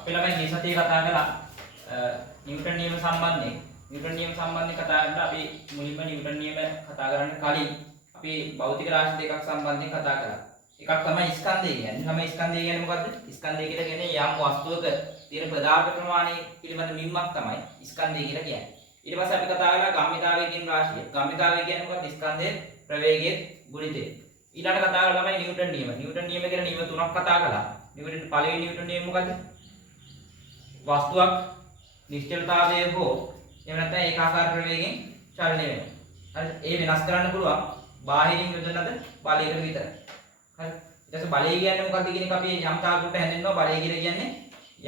අපි ළමයි මේ සතියේ කතා කළා නිව්ටන් නියම සම්බන්ධයෙන්. නිව්ටන් නියම සම්බන්ධයෙන් කතා කරලා අපි මුලින්ම නිව්ටන් නියම කතා කරන්න කලින් අපි භෞතික රාශි දෙකක් සම්බන්ධයෙන් කතා කරා. එකක් තමයි ස්කන්ධය කියන්නේ. තමයි ස්කන්ධය කියන්නේ මොකද්ද? ස්කන්ධය කියලා කියන්නේ යම් වස්තුවක තියෙන පදාර්ථ ප්‍රමාණය පිළිබඳ මින්මක් තමයි ස්කන්ධය කියලා කියන්නේ. ඊට පස්සේ අපි කතා කරලා ගම්මිතාවය කියන රාශිය. ගම්මිතාවය කියන්නේ මොකක්ද? ස්කන්ධයේ ප්‍රවේගයේ ගුණිතය. ඊළඟට කතා කරලා තමයි නිව්ටන් නියම. නිව්ටන් නියම කියන නියම තුනක් කතා කළා. නිව්ටන් පළවෙනි නිව්ටන් නියම මොකද්ද? වස්තුවක් නිශ්චලතාවයේ හෝ එහෙම නැත්නම් ඒකාකාර ප්‍රවේගයෙන් චලනය වෙනවා. හරි. ඒ වෙනස් කරන්න පුළුවන් බාහිරින් යොදන ලද බලයකට විතරයි. හරි. ඊට පස්සේ බලය කියන්නේ මොකක්ද කියන එක අපි යම් තාලකට හැඳින්වනවා. බලය කියලා කියන්නේ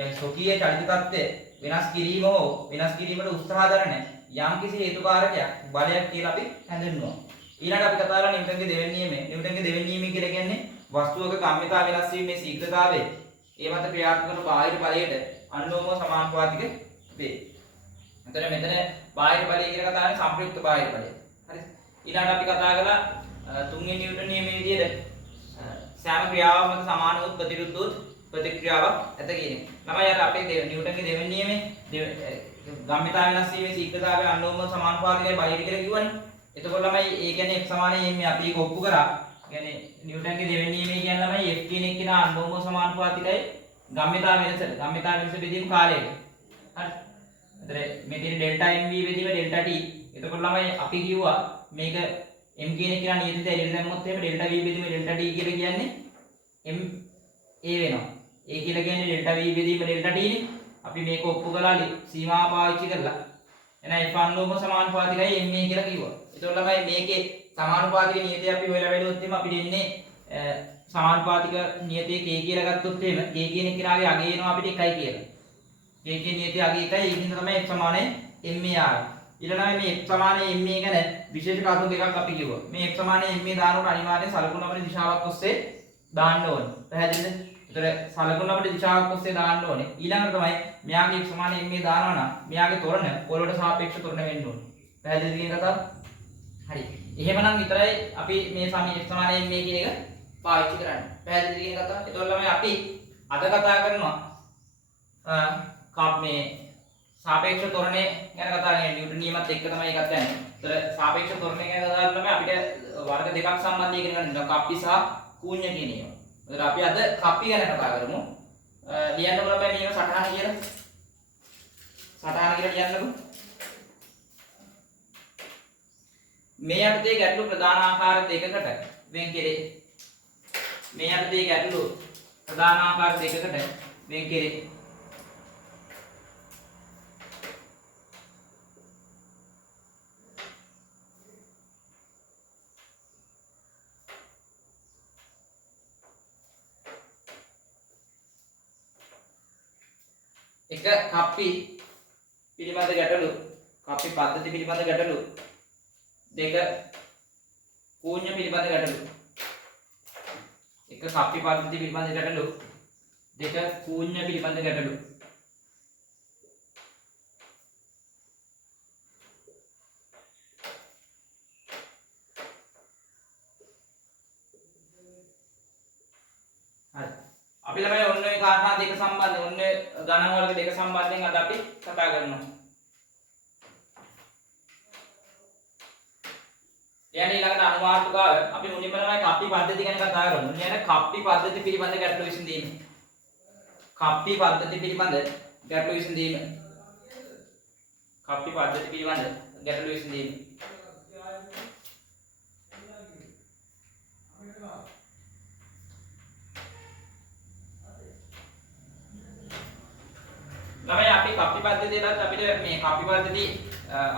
යම් ස්වකීය චලිත තත්ත්වය වෙනස් කිරීම හෝ වෙනස් කිරීමට උත්සාහ දරන යම් කිසි හේතුකාරකයක් බලයක් කියලා අපි හැඳින්වනවා. ඊළඟට අපි කතා කරලා නිව්ටන්ගේ දෙවෙනි නියමය. නිව්ටන්ගේ දෙවෙනි නියමය කියලා කියන්නේ වස්තුවක කම්මිතා වෙනස් වීමේ ශීඝ්‍රතාවය ඒ මත ක්‍රියාත්මක වන බාහිර බලයට අනුලෝමව සමානුපාතික වේ. එතන මෙතන බාහිර බලය කියලා කතා කරන්නේ සම්ප්‍රයුක්ත බාහිර බලය. හරි. ඊළඟට අපි කතා කළා තුන්වෙනි නිව්ටන් නියමයේ විදිහට සෑම ක්‍රියාවක් මත සමාන වූ ප්‍රතිවිරුද්ධ වූ ප්‍රතික්‍රියාවක් ඇත කියන එක. ළමයි අර අපේ නිව්ටන්ගේ දෙවෙනි නියමයේ ගම්මිතා වෙනස් වීමේ ශීඝ්‍රතාවය අනුලෝමව සමානුපාතිකයි බලයට කියලා කිව්වනේ. එතකොට ළමයි ඒ කියන්නේ F සමානයි මේ අපි ඒක ඔප්පු කරා. කියන්නේ නිව්ටන්ගේ දෙවෙනි නියමයේ කියන්නේ ළමයි F කියන එක කියන අනුලෝමව සමානුපාතිකයි ගම්මිතා වෙනසට. ගම්මිතා වෙනස බෙදීම කාලයට. හරි. එතන මේ තියෙන ඩෙල්ටා mv බෙදීම ඩෙල්ටා t. එතකොට ළමයි අපි කිව්වා මේක m කියන එක කියලා නියතිත එළියට දැම්මොත් එහෙම ඩෙල්ටා v බෙදීම ඩෙල්ටා t කියලා කියන්නේ m a වෙනවා. a කියලා කියන්නේ ඩෙල්ටා v බෙදීම ඩෙල්ටා t නේ. අපි මේක ඔප්පු කළා සීමාව පාවිච්චි කරලා. එහෙනම් f අනුලෝම සමානුපාතිකයි ma කියලා කිව්වා. එතකොට ළමයි මේකේ සමානුපාතික නියතිය අපි හොයලා බැලුවොත් එහෙම අපිට එන්නේ සමානුපාතික නියතිය k කියලා ගත්තොත් එහෙම k කියන කෙනාගේ අගය එනවා අපිට 1යි කියලා. k කියන නියතිය අගය 1යි. ඒකින්ද තමයි f සමානයි ma ආවේ. ඊළඟට මේ f සමානයි ma ගැන විශේෂ කරුණු දෙකක් අපි කිව්වා. මේ f සමානයි ma දානකොට අනිවාර්යෙන් සලකුණු අපේ දිශාවක් ඔස්සේ දාන්න ඕනේ. පැහැදිලිද? ඒතර සලකුණු අපේ දිශාවක් ඔස්සේ දාන්න ඕනේ. ඊළඟට තමයි මෙයාගේ f සමානයි ma දානවා නම් මෙයාගේ තොරණ පොළොවට සාපේක්ෂ තොරණ වෙන්න ඕනේ. පැහැදිලිද කියන කතාව? හරි. එහෙමනම් විතරයි අපි මේ සමී f සමානයි ma කියන එක පාවිච්චි කරන්නේ. පැහැදිලිද කියන කතාව? ඒතකොට ළමයි අපි අද කතා කරනවා මේ සාපේක්ෂ තොරණය ගැන කතා කරන්නේ. නිව්ටන් නියමත් එක්ක තමයි ඒකත් යන්නේ. ඒතර සාපේක්ෂ තොරණය ගැන කතා කරලා අපිට වර්ග දෙකක් සම්බන්ධ ඉගෙන ගන්න වෙනවා. කප්පි සහ කූඤ්ඤ කියන ඒවා. ඒතර අපි අද කප්පි ගැන කතා කරමු. ලියන්නකො ළමයි මේක සටහන කියලා. සටහන කියලා ලියන්නකො. මේ යටතේ ගැටළු ප්‍රධාන ආකාර දෙකකට වෙන් කෙරේ. මේ යටතේ ගැටළු ප්‍රධාන ආකාර දෙකකට වෙන් කෙරේ. එක කප්පි පිළිබඳ ගැටලු, කප්පි පද්ධති පිළිබඳ ගැටලු, දෙක කූඤ්ඤ පිළිබඳ ගැටලු. එක කප්පි පද්ධති පිළිබඳ ගැටලු, දෙක කූඤ්ඤ පිළිබඳ ගැටලු. හරි. අපි ළමයි ඔන්න ඔය කාරණා දෙක සම්බන්ධයෙන් ඔන්න ගණන් වර්ග දෙක සම්බන්ධයෙන් අද අපි කතා කරනවා. යන්නේ ඊළඟට අනුමාතුකාව අපි මුලින්ම තමයි කප්පි පද්ධති ගැන කතා කරමු. කියන්නේ කප්පි පද්ධති පිළිබඳ ගැටළු විසඳීම. කප්පි පද්ධති පිළිබඳ ගැටළු විසඳීම. කප්පි පද්ධති පිළිබඳ ගැටළු විසඳීම. ළමයි අපි කප්පි පද්ධතියලත් අපිට මේ කප්පි පද්ධති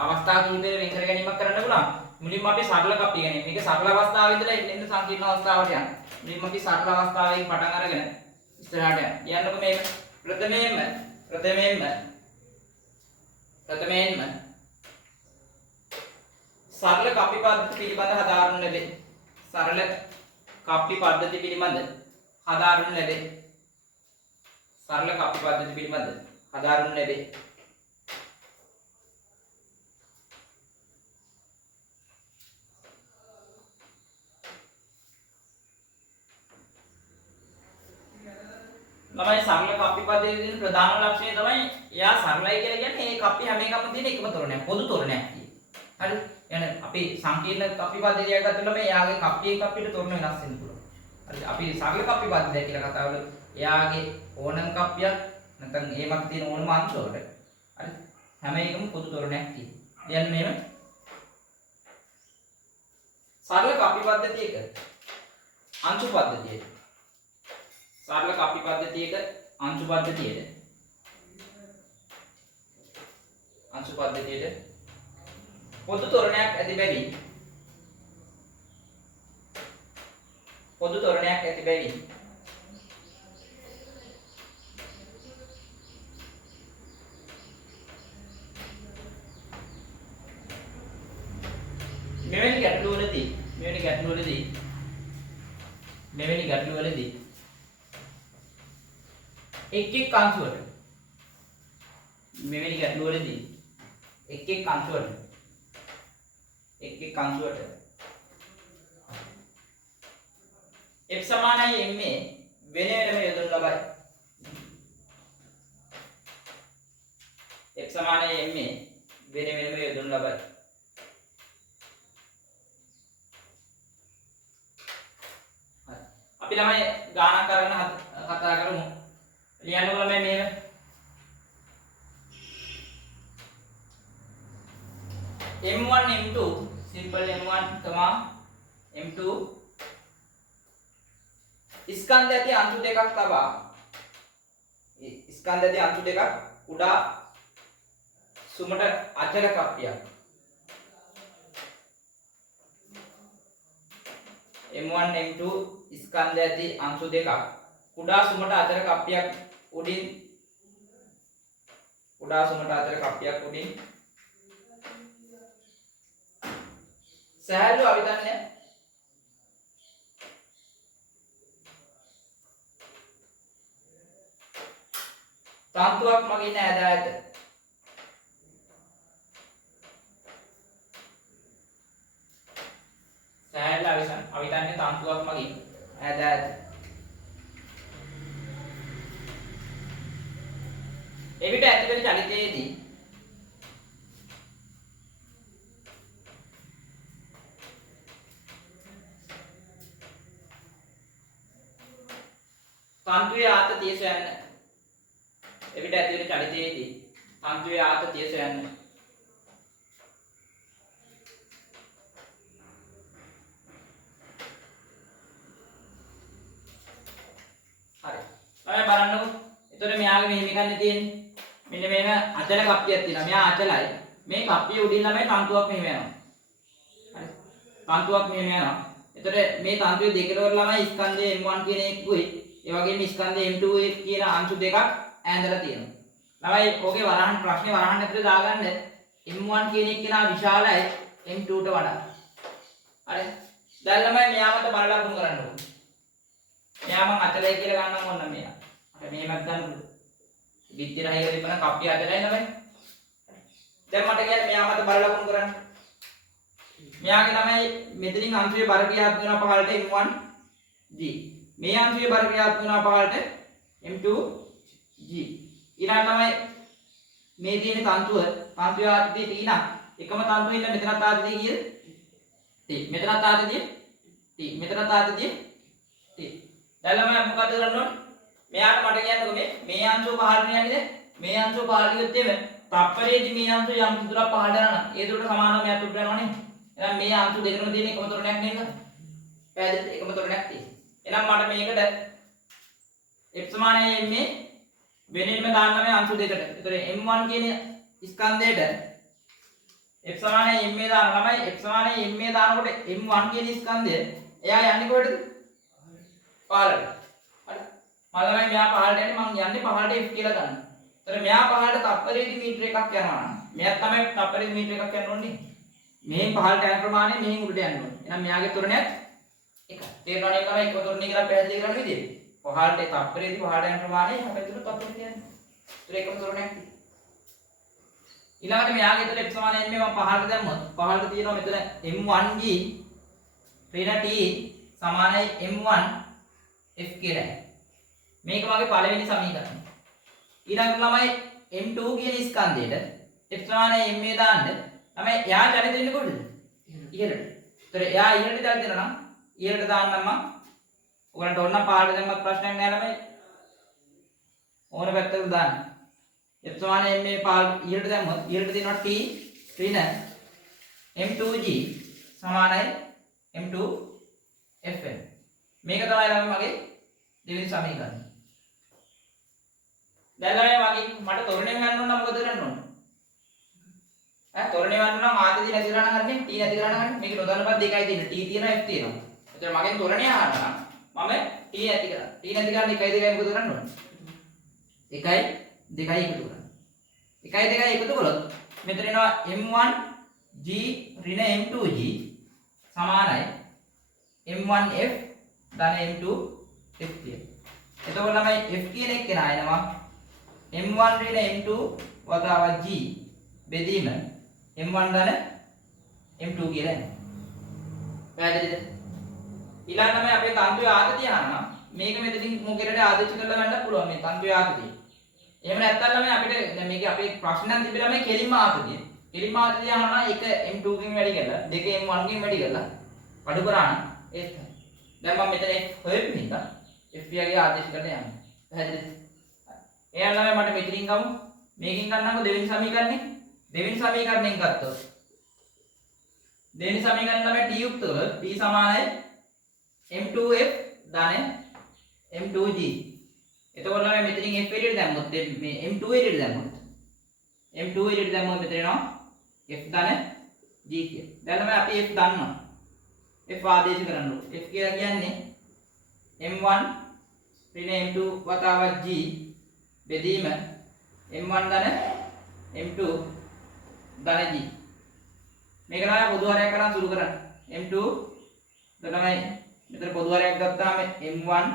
අවස්ථා කිහිපයක වෙන් කර ගැනීමක් කරන්න පුළුවන්. මුලින්ම අපි සරල කප්පි ගැනීම. මේක සරල අවස්ථාවේ ඉඳලා එන්න සංකීර්ණ අවස්ථාවට යනවා. මුලින්ම අපි සරල අවස්ථාවකින් පටන් අරගෙන ඉස්සරහට යනවා. කියන්නකො මේක ප්‍රථමයෙන්ම සරල කප්පි පද්ධති පිළිබඳ හදාරනු ලැබේ. සරල කප්පි පද්ධති පිළිබඳ හදාරනු ලැබේ. සරල කප්පි පද්ධති පිළිබඳ හදාරනු ලැබේ. ළමයි සරල කප්පි පද්ධතියේ තියෙන ප්‍රධාන ලක්ෂණය තමයි එයා සරලයි කියලා කියන්නේ මේ කප්පි හැම එකම තියෙන එකම තොරණයක් පොදු තොරණයක් තියෙනවා. හරි. يعني අපි සංකීර්ණ කප්පි පද්ධතියක් ගත්තොත් එයාගේ කප්පියෙන් කප්පියට තොරණ වෙනස් වෙන්න පුළුවන්. හරි. අපි සරල කප්පි පද්ධතිය කියලා කතා කරලා එයාගේ ඕනම කප්පියක් නැත්නම් ඒමක් තියෙන ඕනම අංශවලට හරි හැම එකම පොදු තොරණයක් තියෙනවා. දැන් මේව සරල කප්පි පද්ධතියක අංශු පද්ධතියක සරල කප්පි පද්ධතියක අංශු පද්ධතියේද අංශු පද්ධතියේද පොදු තොරණයක් ඇති බැවින් පොදු තොරණයක් ඇති බැවින් මෙවැනි ගැටලුවලදී එක් එක් අංශුවට F සමානයි ma වෙන වෙනම යොදනු ලබයි. F සමානයි ma වෙන වෙනම යොදනු ලබයි. අපි ළමයි ගානක් අරගෙන කතා කරමු. ලියන්නකො ළමයි මේක. M1 M2 simple M1 M2 ස්කන්ධ ඇති අංශු දෙකක් තබා කුඩා සුමට අචල කප්පියක් M1 M2 ස්කන්ධ ඇති අංශු දෙකක් කුඩා සුමට අචල කප්පියක් උඩින් සහැල්ලු අවිධන්‍ය තන්තුවක් මගින් ඈදා ඇත. සහැල්ලු අවිධන්‍ය තන්තුවක් මගින් ඈදා ඇත. එවිට ඇතිවන චලිතයේදී තන්තුවේ ආතතිය සොයන්න. එවිට ඇතිවන චලිතයේදී තන්තුවේ ආතතිය සොයන්න. හරි. ඔය බලන්නකො. එතකොට මෙයාගේ මෙහෙම එකක් තියෙන්නේ. මෙන්න මේක අචල කප්පියක් තියෙනවා. මෙයා අචලයි. මේ කප්පිය උඩින් ළමයි තන්තුවක් මෙහෙම යනවා. හරි. තන්තුවක් මෙහෙම යනවා. එතකොට මේ තන්තුවේ දෙකවල ළමයි ස්කන්ධය M1 කියන එකකුයි ඒ වගේම ස්කන්ධය M2 කියන අංශු දෙකක් ඈඳලා තියෙනවා. ළමයි ඔගේ ප්‍රශ්නේ වරහන් ඇතුලේ දාගන්න M1 කියන එක කෙනා විශාලයි M2ට වඩා. හරි. දැන් ළමයි මෙයාමත බල ලකුණු කරන්න ඕනේ. මෙයා මං අතලයි කියලා ගන්නම් ඕන මෙයා. අපි මෙහෙමත් ගන්න ඕනේ. විත්තිර හයිය දෙපන කප්පිය අතලයි ළමයි. දැන් මට කියන්නේ මෙයාමත බල ලකුණු කරන්න. මෙයාගේ ළමයි මෙතනින් අංශයේ බර ක්‍රියාත්මක වෙනවා පහළට M1 G. මේ අංශයේ බර ක්‍රියාත්මක වෙනවා පහළට M2 G. ඊළඟ තමයි මේ තියෙන තන්තුවේ ආතතිය T නම් එකම තන්තුවේ ඉන්න මෙතනත් ආතතිය කීයද? T. මෙතනත් ආතතිය T. මෙතනත් ආතතිය T. දැන් ළමයි මොකද කරන්න ඕනේ? මෙයාට මට කියන්නකො මේ අංශුව පහළට යන්නේ මේ අංශුව පහළට ගියොත් එමෙ තප්පරයේදී මේ අංශුව යම් කිසි දුරක් පහළට යනවා නම් ඒ දුරට සමානව මෙයාට උඩට යනවා නේ. එහෙනම් මේ අංශු දෙකම තියෙන එකම තොරණයක් නේද? පැහැදිලිද? එකම තොරණයක් තියෙන්නේ. එහෙනම් මට මේකට f සමානයි m වෙනින්ම දාන්න මේ අංශු දෙකට. ඒතර m1 කියන ස්කන්ධයට f සමානයි m දාන ළමයි f සමානයි m දානකොට m1 කියන ස්කන්ධය එයා යන්නේ කොහෙටද? පහළට. හරි. මම ළමයි මෙයා පහළට යන්නේ මං යන්නේ පහළට f කියලා ගන්න. ඒතර මෙයා පහළට තප්පරයේදී මීටර එකක් යනවා නම් මෙයා තමයි තප්පරයේදී මීටර එකක් යන්න ඕනේ. මෙහෙන් පහළට යන ප්‍රමාණය මෙහෙන් උඩට යන්න ඕනේ. එහෙනම් මෙයාගේ තොරණයක් එකයි. තේරුණා නේද ළමයි? එක තොරණේ කියලා පැහැදිලි කරන්න විදිය. පහළට තප්පරයේදී පහළට යන ප්‍රමාණය හැබැයි තුන තප්පරෙට යන්නේ. ඒතර එකම තොරණයක් තියෙනවා. ඊළඟට මෙයාගේ තුල f සමානයි m මම පහළට දැම්මොත් පහළට තියෙනවා මෙතන m1g ඍණ t සමානයි m1 f කියලා. මේක මගේ පළවෙනි සමීකරණය. ඊළඟට ළමයි m2 කියන ස්කන්ධයට f සමානයි ma දාන්න ළමයි එයා චලිත වෙන්නේ කොහෙද? ඉහළට. ඒතර එයා ඉහළට චලිත වෙනවා නම් ඉහළට දාන්නම් මම. ඔයගලන්ට ඕන නම් පාඩම දැම්මත් ප්‍රශ්නයක් නෑ ළමයි. ඕන පැත්තකට දාන්න. f සමානයි ma පාඩ ඉහළට දැම්මොත් ඉහළට දෙනවා t ඍණ m2g සමානයි m2 fn. මේක තමයි ළමයි මගේ දෙවෙනි සමීකරණය. දැන් ළමයි මට තොරණේ ගන්න ඕන නම් මොකද කරන්න ඕන? තොරණේ ගන්න නම් ආදිදී නැති කරලා නම් ගන්නේ t නැති කරලා නම් ගන්නේ. මේක නොදන්නපත් දෙකයි තියෙන්නේ. t තියෙනවා f තියෙනවා. එතකොට මගෙන් තොරණේ අහනවා නම් මම t නැති කරා. t නැති කරන්න 1 2 මොකද කරන්න ඕන? 1 2 එකතු කරන්න. 1 2 එකතු කළොත් මෙතන එනවා m1g ඍණ m2g සමානයි m1f ධන m2f කියන. එතකොට ළමයි f කියන එක නා එනවා m1 ඍණ m2 වතාවක් g බෙදීම m1 ධන m2 කියලා එනවා. පැහැදිලිද? ඊළඟ තමයි අපේ තන්තුවේ ආතතිය අහනවා. මේක මෙතනින් මොකෙරට ආදේශ කරලා ගන්න පුළුවන් මේ තන්තුවේ ආතතිය. එහෙම නැත්නම් ළමයි අපිට දැන් මේක අපේ ප්‍රශ්නයක් තිබිලා මේ කෙලින්ම ආතතිය. කෙලින්ම ආතතිය අහනවා 1 m2 කින් වැඩි කරලා 2 m1 කින් වැඩි කරලා අඩු කරා නම් ඒත් දැන් මම මෙතන හොයපු නිසා f ගේ ආදේශ කරලා යන්න. පැහැදිලිද? එහෙනම් ළමයි මට මෙතනින් ගමු. මේකෙන් ගන්නකො දෙවෙනි සමීකරණේ. දෙවෙනි සමීකරණයෙන් ගත්තොත් දෙවෙනි සමීකරණය තමයි t යුක්ත කරොත් t සමානයි m2f ධන m2g. එතකොට ළමයි මෙතනින් f එළියට දැම්මොත් මේ m2 එළියට දැම්මොත් m2 එළියට දැම්මොත් මෙතන එනවා f ධන g කියලා. දැන් ළමයි අපි f දන්නවා. f ආදේශ කරන්න ඕනේ. f කියලා කියන්නේ m1 ඍණ m2 වතාවක් g බෙදීම m1 ධන m2 ධන g. මේක තමයි පොදු හරයක් කරන් සුළු කරන්න. m2 තමයි මෙතන පොදු හරයක් ගත්තාම m1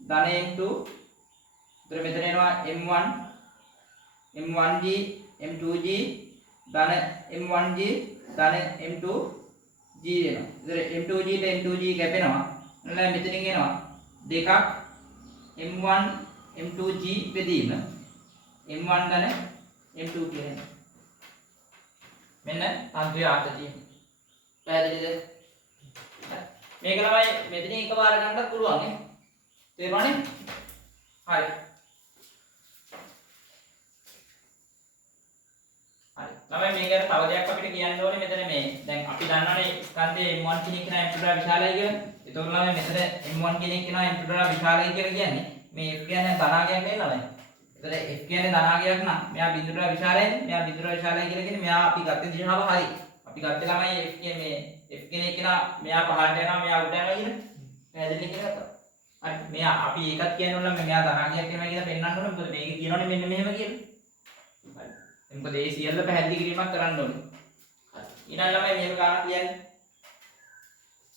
ධන m2 එතන මෙතන එනවා m1 m1g m2g ධන m1g ධන m2g එනවා. එතන m2g ට m2g කැපෙනවා. එන්න මෙතනින් එනවා දෙකක් m1 m2g බෙදීම m1 ධන m2 කියලා. මෙන්න තන්තුවේ ආතතිය. පැහැදිලිද? මේක ළමයි මෙතනින් එකපාර ගන්නත් පුළුවන් නේ. තේරුණානේ? හරි. හරි. ළමයි මේකට තව දෙයක් අපිට කියන්න ඕනේ මෙතන මේ දැන් අපි දන්නවනේ ස්කන්ධයේ m1 කියන එක නා m2 වඩා විශාලයි කියලා. ඒතකොට ළමයි මෙතන m1 කියන එක නා m2 වඩා විශාලයි කියලා කියන්නේ මේ f කියන්නේ ධනාගයක් නේ ළමයි. එතන f කියන්නේ ධනාගයක් නම් මෙයා බිඳුවට වඩා විශාලයිනේ. මෙයා බිඳුවට වඩා විශාලයි කියලා කියන්නේ මෙයා අපි ගත්ත දිශාව හරි. අපි ගත්ත ළමයි f කියන්නේ මේ f කියන එක නා මෙයා පහළට යනවා මෙයා උඩට යනවා කියන. පැහැදිලි කියලා ගත්තා. හරි. මෙයා අපි ඒකත් කියන්න ඕන නම් මෙයා ධනාගයක් වෙනවා කියලා පෙන්නන්න ඕනේ. මොකද මේක කියනෝනේ මෙන්න මෙහෙම කියලා. හරි. මොකද ඒ සියල්ල පැහැදිලි කිරීමක් කරන්න ඕනේ. හරි. ඊළඟ ළමයි මේක ගන්න කියන්නේ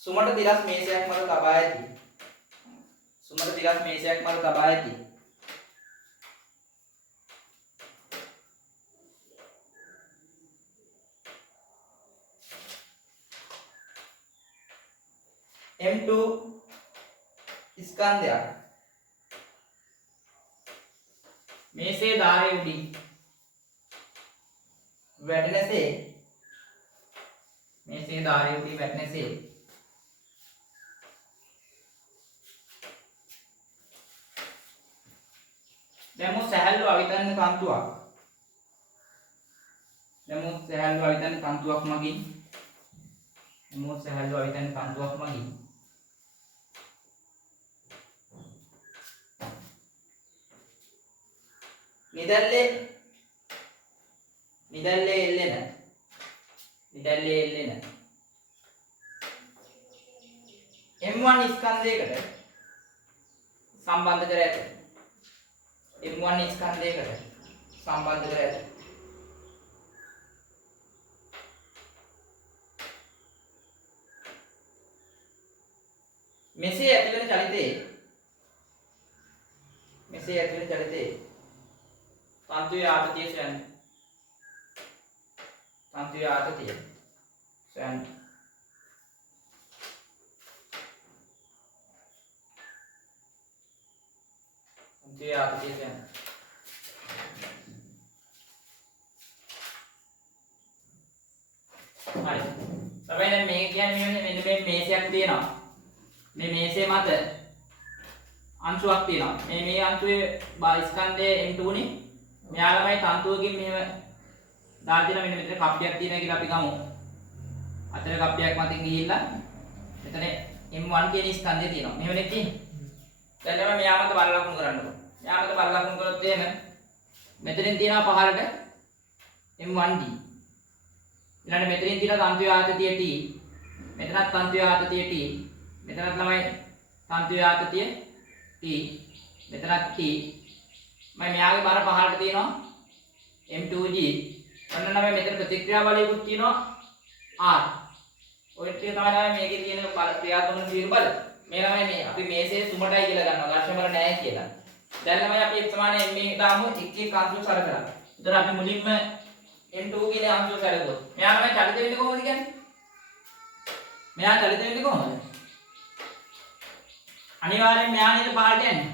සුමට දිරස් මේසයක් මත තබා ඇති. සුමට දිරස් මේසයක් මත තබා ඇති. m2 ස්කන්ධයක් මේසේ ධාරයේ උඩින් වැටෙනසේ මේසේ ධාරයේ උඩින් වැටෙනසේ දැන් සැහැල්ලු අවිතන්න තන්තුවක් මගින් නිදැල්ලේ එල්ලෙන m1 ස්කන්ධයකට සම්බන්ධ කර ඇත. m1 ස්කන්ධයකට සම්බන්ධ කර ඇත. මෙසේ ඇතිවන චලිතයේ තන්තුවේ ආතතිය සොයන්න. තන්තුවේ ආතතිය සොයන්න. තන්තුවේ ආතතිය සොයන්න. හරි. තමයි දැන් මේ කියන්නේ මෙන්න මේ මේසයක් තියෙනවා. මේ මේසයේ මත අංශුවක් තියෙනවා. මේ අංශුවේ ස්කන්ධයේ M2 නේ. මෙයාලමයි තන්තුවකින් මෙහෙම දාලා තියෙන මෙන්න මෙතන කප්පියක් තියෙනවා කියලා අපි ගමු. අතර කප්පියක් මතින් ගිහිල්ලා මෙතන M1 කියන ස්කන්ධය තියෙනවා. මෙහෙම නේ තියෙන්නේ. දැන් තමයි මෙයා මත බල ලකුණු කරන්නකො. මෙයා මත බල ලකුණු කරොත් එහෙම මෙතනින් තියෙනවා පහළට M1D. ඊළඟට මෙතනින් තියෙනවා තන්තුවේ ආතතිය T. මෙතනත් තන්තුවේ ආතතිය T. මෙතනත් ළමයි තන්තුවේ ආතතිය T. මෙතනත් T. මෙයාගේ බර පහළට තියෙනවා M2G. ඔන්න නම් මෙතන ප්‍රතික්‍රියා බලයකුත් තියෙනවා R. ඔය ටික තමයි මේකේ තියෙන බල ක්‍රියාත්මක වීම බල. මේ ළමයි මේ අපි මේසේ සුමටයි කියලා ගන්නවා. ඝර්ෂණ බල නැහැ කියලා. දැන් ළමයි අපි F සමාන m දාමු එක එක අංශු සලකලා. ඒතර අපි මුලින්ම m2 කියන අංශුව සැලකුවොත් මෙයා තමයි චලිත වෙන්නේ කොහොමද කියන්නේ? මෙයා චලිත වෙන්නේ කොහොමද? අනිවාර්යෙන් මෙයා නේද පහළට යන්නේ.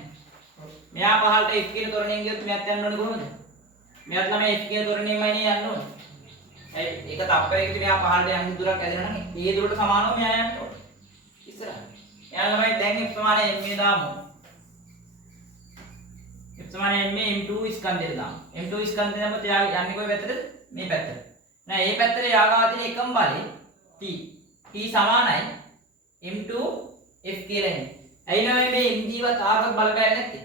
මෙයා පහළට f කියන තොරණෙන් ගියොත් මෙයාත් යන්න ඕනේ කොහොමද? මෙයාත් ළමයි f කියන තොරණෙන්මයි නේ යන්න ඕනේ. ඒක තප්පරයකදී මෙයා පහළට යන්න දුරක් ඇදෙනවා නම් ඒ දුරට සමානව මෙයා යන්න ඕනේ. ඉස්සරහ. එයා ළමයි දැන් f සමාන m දාමු. f සමාන m2 ස්කන්ධයට දාමු. m2 ස්කන්ධය නම් තියා යන්නේ කොයි පැත්තටද? මේ පැත්තට. නෑ මේ පැත්තට යාගාව තියෙන එකම බලය t. t සමානයි m2 f කියලා එන්නේ. ඇයි නම මේ mg වත් r වත් බලපෑන්නේ නැත්තේ?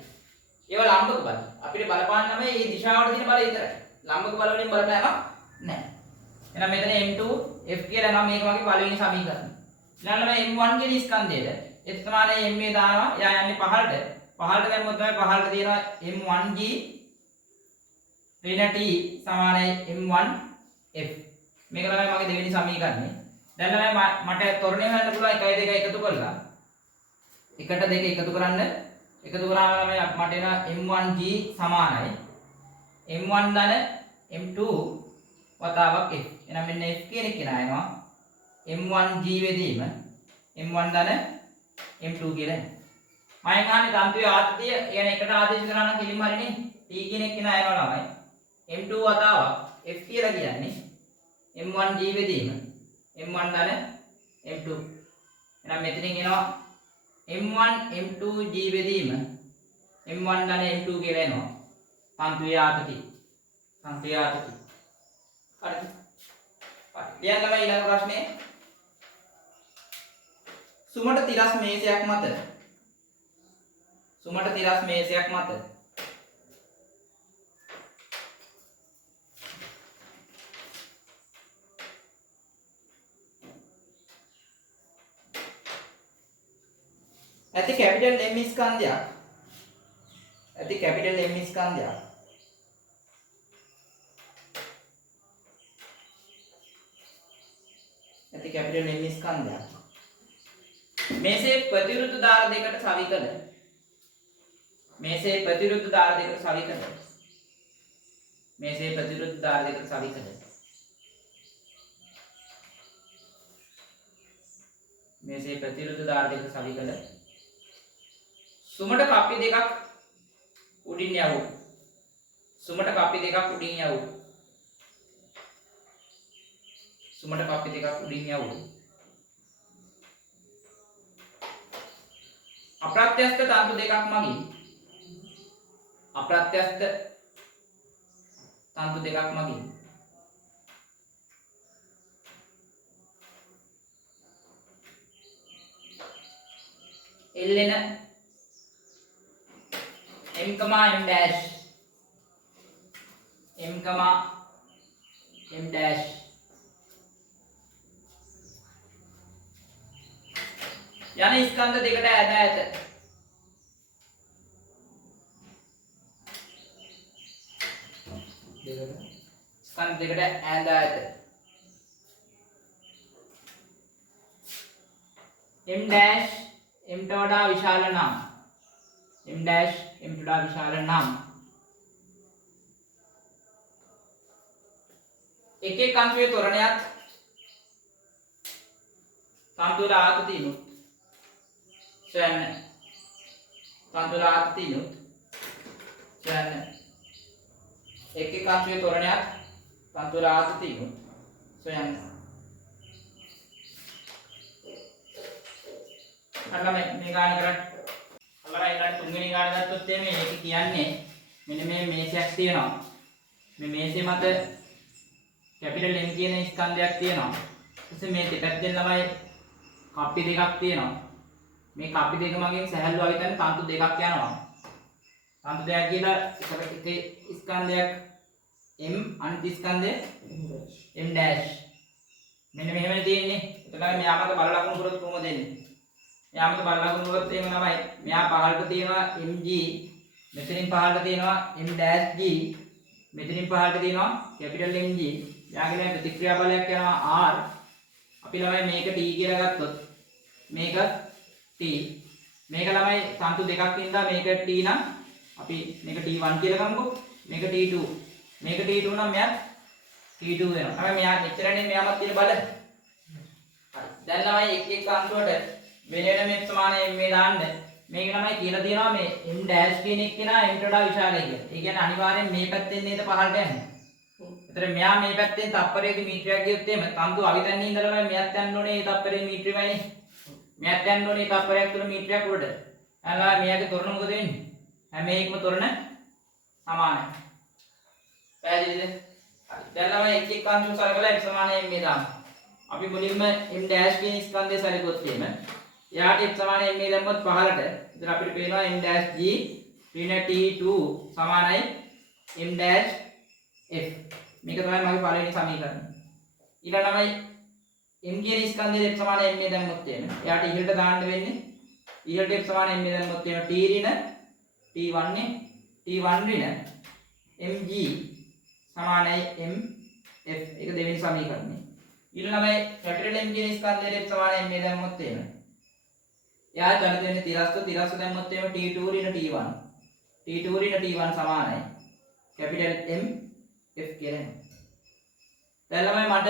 ඒවා ලම්බක බල. අපිට බලපාන්න නම් මේ දිශාවට තියෙන බලය විතරයි. ලම්බක බල වලින් බලපෑමක් නෑ. එහෙනම් මෙතන m2 f කියලා නම් මේක වගේ පළවෙනි සමීකරණය. ඊළඟට m1 කියන ස්කන්ධයට f සමානයි m දානවා. එයා යන්නේ පහළට. පහළට දැම්මොත් තමයි පහළට තියෙනවා m1g ඍණ t සමානයි m1f. මේක තමයි මගේ දෙවෙනි සමීකරණය. දැන් තමයි මට තොරණේ හොයන්න පුළුවන් 1 2 එකතු කරලා. 1ට 2 එකතු කරන්න. එකතු කරාම තමයි මට එන m1g සමානයි m1 ධන m2 වතාවක් f. එහෙනම් මෙන්න f කියන එක එනවා m1g වෙදීම m1 ධන m2 කියලා. මම අහන්නේ තන්තුවේ ආතතිය يعني එකට ආදේශ කරනවා නම් කිලිම හරිනේ. t කියන එක එනවා ළමයි. m2 වතාවක් f කියලා කියන්නේ m1g වෙදීම m1 ධන m2. එහෙනම් මෙතනින් එනවා m1 m2g වෙදීම m1 ධන m2 කියලා එනවා. තන්තුවේ ආතතිය. තන්තුවේ ආතතිය. හරිද? හරි. ලියන්න තමයි ඊළඟ ප්‍රශ්නේ. සුමට තිරස් මේසයක් මත සුමට තිරස් මේසයක් මත ඇති කැපිටල් M ස්කන්ධයක් ඇති කැපිටල් M ස්කන්ධයක් ඇති කැපිටල් M ස්කන්ධයක් මේසේ ප්‍රතිවිරුද්ධ ධාර දෙකට සවිකල මේසේ ප්‍රතිවිරුද්ධ ධාර දෙකට සවිකල මේසේ ප්‍රතිවිරුද්ධ ධාර දෙකට සවිකල මේසේ ප්‍රතිවිරුද්ධ ධාර දෙකට සවිකල සුමට කප්පි දෙකක් උඩින් යවු සුමට කප්පි දෙකක් උඩින් යවු සුමට කප්පි දෙකක් උඩින් යවු අප්‍රත්‍යස්ත තන්තු දෙකක් මගින් අප්‍රත්‍යස්ත තන්තු දෙකක් මගින් එල්ලෙන m, m dash m, m dash යන ස්කන්ධ දෙකට ඈත ඈත ස්කන්ධ දෙකට ඈත ඈත m dash m ට වඩා විශාල නම් m dash m ට වඩා විශාල නම් එක එක අංශයේ තොරණයක් තන්තුවල ආතතියුත් සොයන්න තන්තුවල ආතතියුත් සොයන්න එක එක අංශයේ තොරණයක් තන්තුවල ආතතියුත් සොයන්න අන්න මේ ගාන කරන්න. අල්ලලා ඊළඟ තුන්වෙනි ගාන ගත්තොත් එමේ මේක කියන්නේ මෙන්න මේ මේසයක් තියෙනවා. මේ මේසෙ මත කැපිටල් M කියන ස්කන්ධයක් තියෙනවා. ඊට මේ දෙපැත්තෙන් ළමයි කප්පි දෙකක් තියෙනවා. මේ කප්පි දෙක මගින් සැහැල්ලුව අවිතන තන්තු දෙකක් යනවා. තන්තු දෙකක් කියලා එක ස්කන්ධයක් M අනිත් ස්කන්ධය M dash. මෙන්න මෙහෙමනේ තියෙන්නේ. එතකොට මෙයා මත බල ලකුණු කරොත් කොහොමද දෙන්නේ? මෙයා මත බල ලකුණු කරොත් එහෙම තමයි. මෙයා පහළට තියෙනවා mg, මෙතනින් පහළට තියෙනවා m dash g, මෙතනින් පහළට තියෙනවා capital mg. යාගෙන ප්‍රතික්‍රියා බලයක් යනවා r. අපි ළමයි මේක t කියලා ගත්තොත් මේක t. මේක ළමයි තන්තු දෙකක් ඉඳලා මේක t නම් අපි මේක t1 කියලා ගමුකෝ. මේක t2. මේක t2 නම් මෙයා t2 වෙනවා. අපි මෙයා මෙච්චරනේ මෙයාමත් තියෙන බල. හරි. දැන් ළමයි එක් අංශුවට වෙන වෙන මෙත් සමාන මේ දාන්න. මේක ළමයි කියලා තියෙනවා මේ m dash කියන එක කෙනා m ට වඩා විශාලයි කියලා. ඒ කියන්නේ අනිවාර්යෙන් මේ පැත්තෙන් නේද පහළට යන්නේ. ඒතර මෙයා මේ පැත්තෙන් තප්පරයක මීටරයක් ගියොත් එහෙම තන්තු අවිතන්නේ ඉඳලා මෙයත් යන්න ඕනේ මේ තප්පරේ මීටරෙමයිනේ. මෙයත් යන්න ඕනේ තප්පරයක් තුන මීටරයක් උඩට. අහලා මෙයාගේ තොරණ මොකද වෙන්නේ? හැම එකම තොරණ සමානයි. පැහැදිලිද? හරි. දැන් ළමයි එක් අංශු සලකලා m සමාන m මේ දාන්න. අපි මුලින්ම m dash කියන ස්කන්ධය සැලකුවොත් එහෙම එයාට f සමාන m මේ දැම්මොත් පහළට. ඉතින් අපිට පේනවා m dash g ඍණ t2 සමානයි m dash f. මේක තමයි මගේ පළවෙනි සමීකරණය. ඊළඟ ළමයි m කියන ස්කන්ධයේ f සමාන m මේ දැම්මොත් එහෙම එයාට ඉහළට දාන්න වෙන්නේ ඉහළට f සමාන m මේ දැම්මොත් එහෙම t ඍණ t1 නේ t1 ඍණ mg සමානයි m f. ඒක දෙවෙනි සමීකරණය. ඊළඟ ළමයි කැපිටල් m කියන ස්කන්ධයේ f සමාන m මේ දැම්මොත් එහෙම එයා ජනිත වෙන්නේ තිරස්ස දැම්මොත් එහෙම t2 ඍණ t1 ඍණ t1 සමානයි කැපිටල් m f කියලා එනවා. දැන් ළමයි මට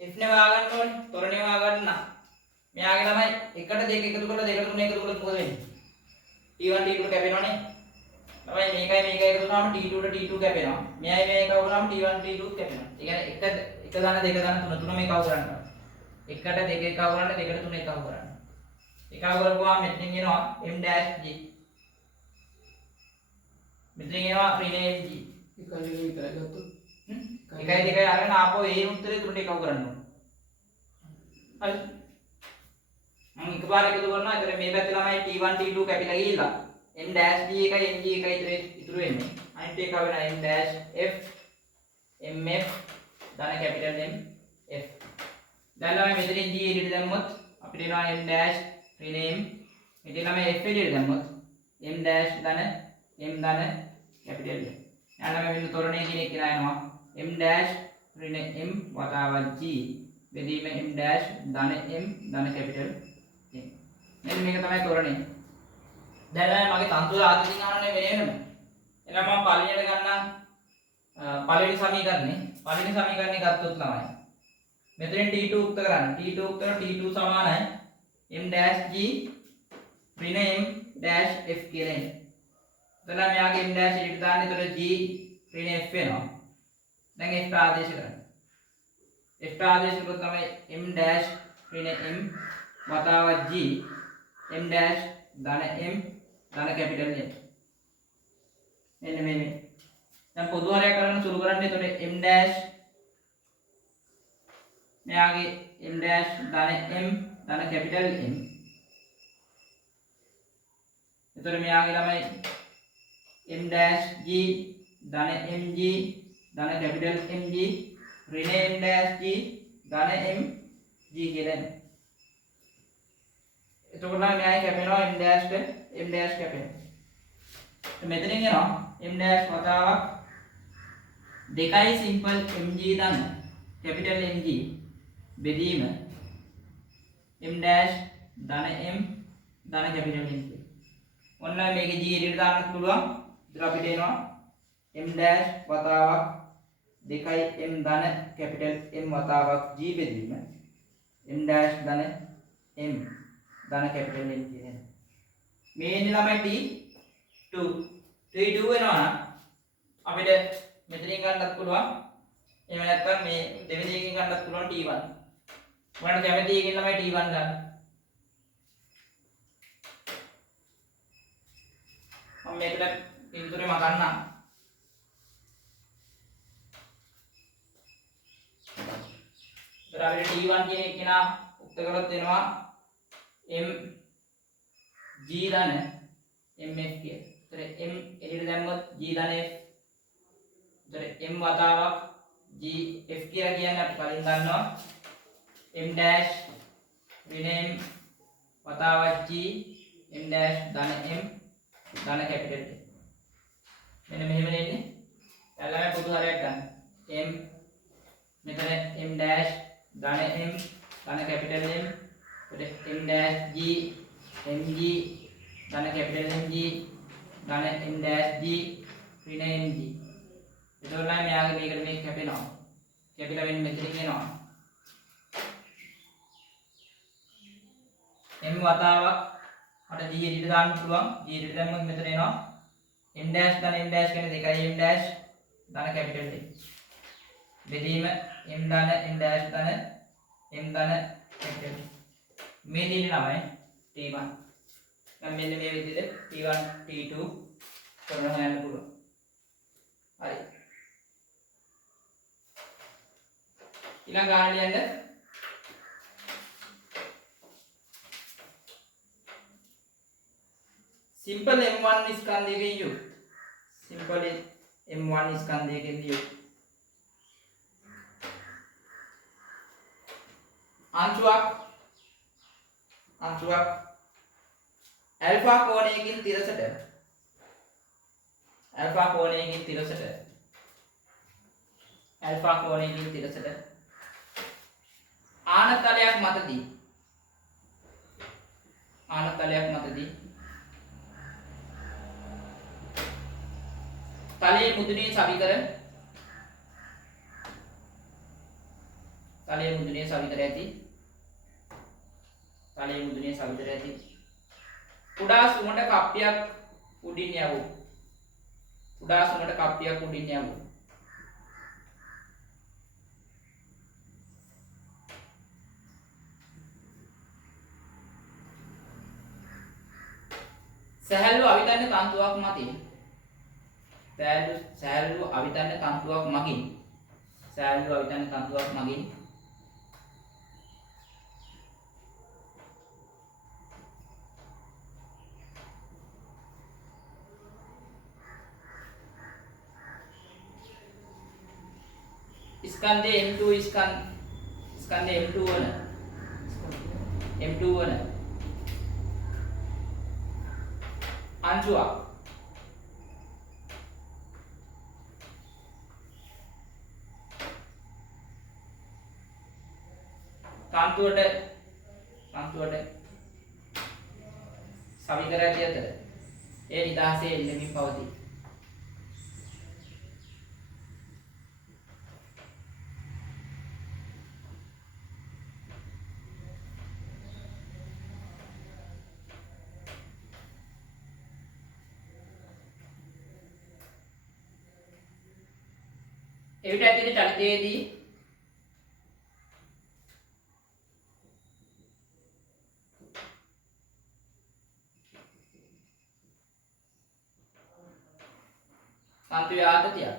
f නේ හොයාගන්න ඕනේ. තොරණේ හොයාගන්න නම් මෙයාගේ ළමයි 1ට 2 එකතු කරලා 2ට 3 එකතු කරලා මොකද වෙන්නේ? t1 t2 කැපෙනවනේ. ළමයි මේකයි එකතු කරාම t2 ට t2 කැපෙනවා. මෙයයි මේක වුණාම t1 t2 කැපෙනවා. ඒ කියන්නේ 1 ධන 2 ධන 3 3 මේක කව කරන්න. 1ට 2 එකව කරන්න 2ට 3 එකව කරන්න. එකව කරපුවාම මෙතනින් එනවා m dash g. මෙතනින් එනවා ඍණ mg. එකයි විතරයි ගත්තොත් එකයි දෙකයි අරගෙන ආපහු ඒ උත්තරේ තුනට එකව කරන්න ඕන. හරි. මම එකපාර එකතු කරනවා. ඒතර මේ පැත්තේ ළමයි t1 t2 කැපිලා ගිහිල්ලා m dash d එකයි mg එකයි ඉතුරු වෙන්නේ. අනිත් එක වෙන m dash f mf ධන කැපිටල් m f. දැන් ළමයි මෙතනින් g එළියට දැම්මොත් අපිට එනවා m dash ඍණ m. මෙතන ළමයි f එළියට දැම්මොත් m dash ධන m ධන කැපිටල් m. යාළුවා මෙන්න තොරණේ කියන එක කියලා යනවා m dash ඍණ m වතාවත් g බෙදීම m dash ධන m ධන කැපිටල් m. මෙන්න මේක තමයි තොරණේ. දැන් මගේ තන්තු ආදිකින් අහන්නේ වෙනම. එහෙනම් මම පළවෙනියට ගන්නම් පළවෙනි සමීකරණේ. පළවෙනි සමීකරණේ ගත්තොත් ළමයි. මෙතනින් t2 උක්ත කරන්න. t2 උක්ත කරලා t2 සමානයි m dash g ඍණ m dash f කියලා එන්නේ. එතන මෙයාගේ m dash එකට දාන්න. එතකොට g ඍණ f වෙනවා. දැන් f ආදේශ කරන්න. f ආදේශ කරොත් තමයි m dash ඍණ m වතාවත් g m dash ධන m ධන කැපිටල් m. මෙන්න මේ. දැන් පොදු හරයක් කරන්න සුළු කරන්න. එතකොට m dash මෙයාගේ m dash ධන m ධන කැපිටල් m. එතකොට මෙයාගේ ළමයි m dash g ධන mg ධන කැපිටල් mg ඍණ m dash g ධන m g කියලා එනවා. එතකොට නම් මෙයයි කැපෙනවා m dash කැපෙනවා. මෙතනින් එනවා m dash වතාවක් 2යි සිම්පල් mg ධන කැපිටල් mg බෙදීම m dash ධන m ධන කැපිටල් m. ඔන්න මේකේ g එළියට දාන්න පුළුවන්. ඉතින් අපිට එනවා m dash වතාවක් 2යි m ධන කැපිටල් m වතාවක් g බෙදීම m dash ධන m ධන කැපිටල් m කියන. මේ ඉන්නේ ළමයි t2 වෙනවා නම් අපිට මෙතනින් ගන්නත් පුළුවන්. එහෙම නැත්නම් මේ දෙවෙනි එකකින් ගන්නත් පුළුවන් t1. ඔයාලට කැමති එකකින් ළමයි t1 ගන්න. මම මේකට පින්තූරේ මකන්නම්. ඒතර අපිට T1 කියන එක නා උත්තර කරොත් වෙනවා m g ධන mf කිය. ඒතර m එළියට දැම්මොත් g ධන f. ඒතර m වතාවක් g f කියලා කියන්නේ අපි කලින් දන්නවා m dash ඍණ m වතාවක් g m dash ධන m ධන කැපිටල් A. මෙන්න මෙහෙම නෙන්නේ. යාළුවා පොදු හරයක් ගන්න. m මෙතන m dash ධන m ධන කැපිටල් M. එතකොට m dash g mg ධන කැපිටල් mg ධන m dash g ඍණ mg. එතකොට නම් මෙයාගේ මේකට මේක කැපෙනවා. කැපිලා වෙන්නේ මෙතනින් එනවා. m වතාවක් මට g එළියට දාන්න පුළුවන්. g එළියට දැම්මොත් මෙතන එනවා m dash ධන m dash කියන්නේ දෙකයි m dash ධන කැපිටල් A. බෙදීම m ධන m dash ධන m ධන කැපිටල් A. මේ දෙන්නේ තමයි T1. දැන් මෙන්න මේ විදිහට T1 T2 කරනවා යන්න පුළුවන්. හරි. ඊළඟ ගාන ලියන්න. simple m1 ස්කන්ධයකින් යුත්. simple m1 ස්කන්ධයකින් යුත්. අංශුවක් ඇල්ෆා කෝණයකින් තිරසට ආනතලයක් මතදී තලයේ මුදුනේ සවි කර ඇති කුඩා සුමට කප්පියක් උඩින් යවූ සැහැල්ලු අවිතන්‍ය තන්තුවක් මගින් ස්කන්ධේ M2 වන අංශුවක් තන්තුවට සවි කර ඇති අතර ඒ නිදහසේ එල්ලෙමින් පවතී. එවිට ඇතින චලිතයේදී තන්තුවේ ආතතියක්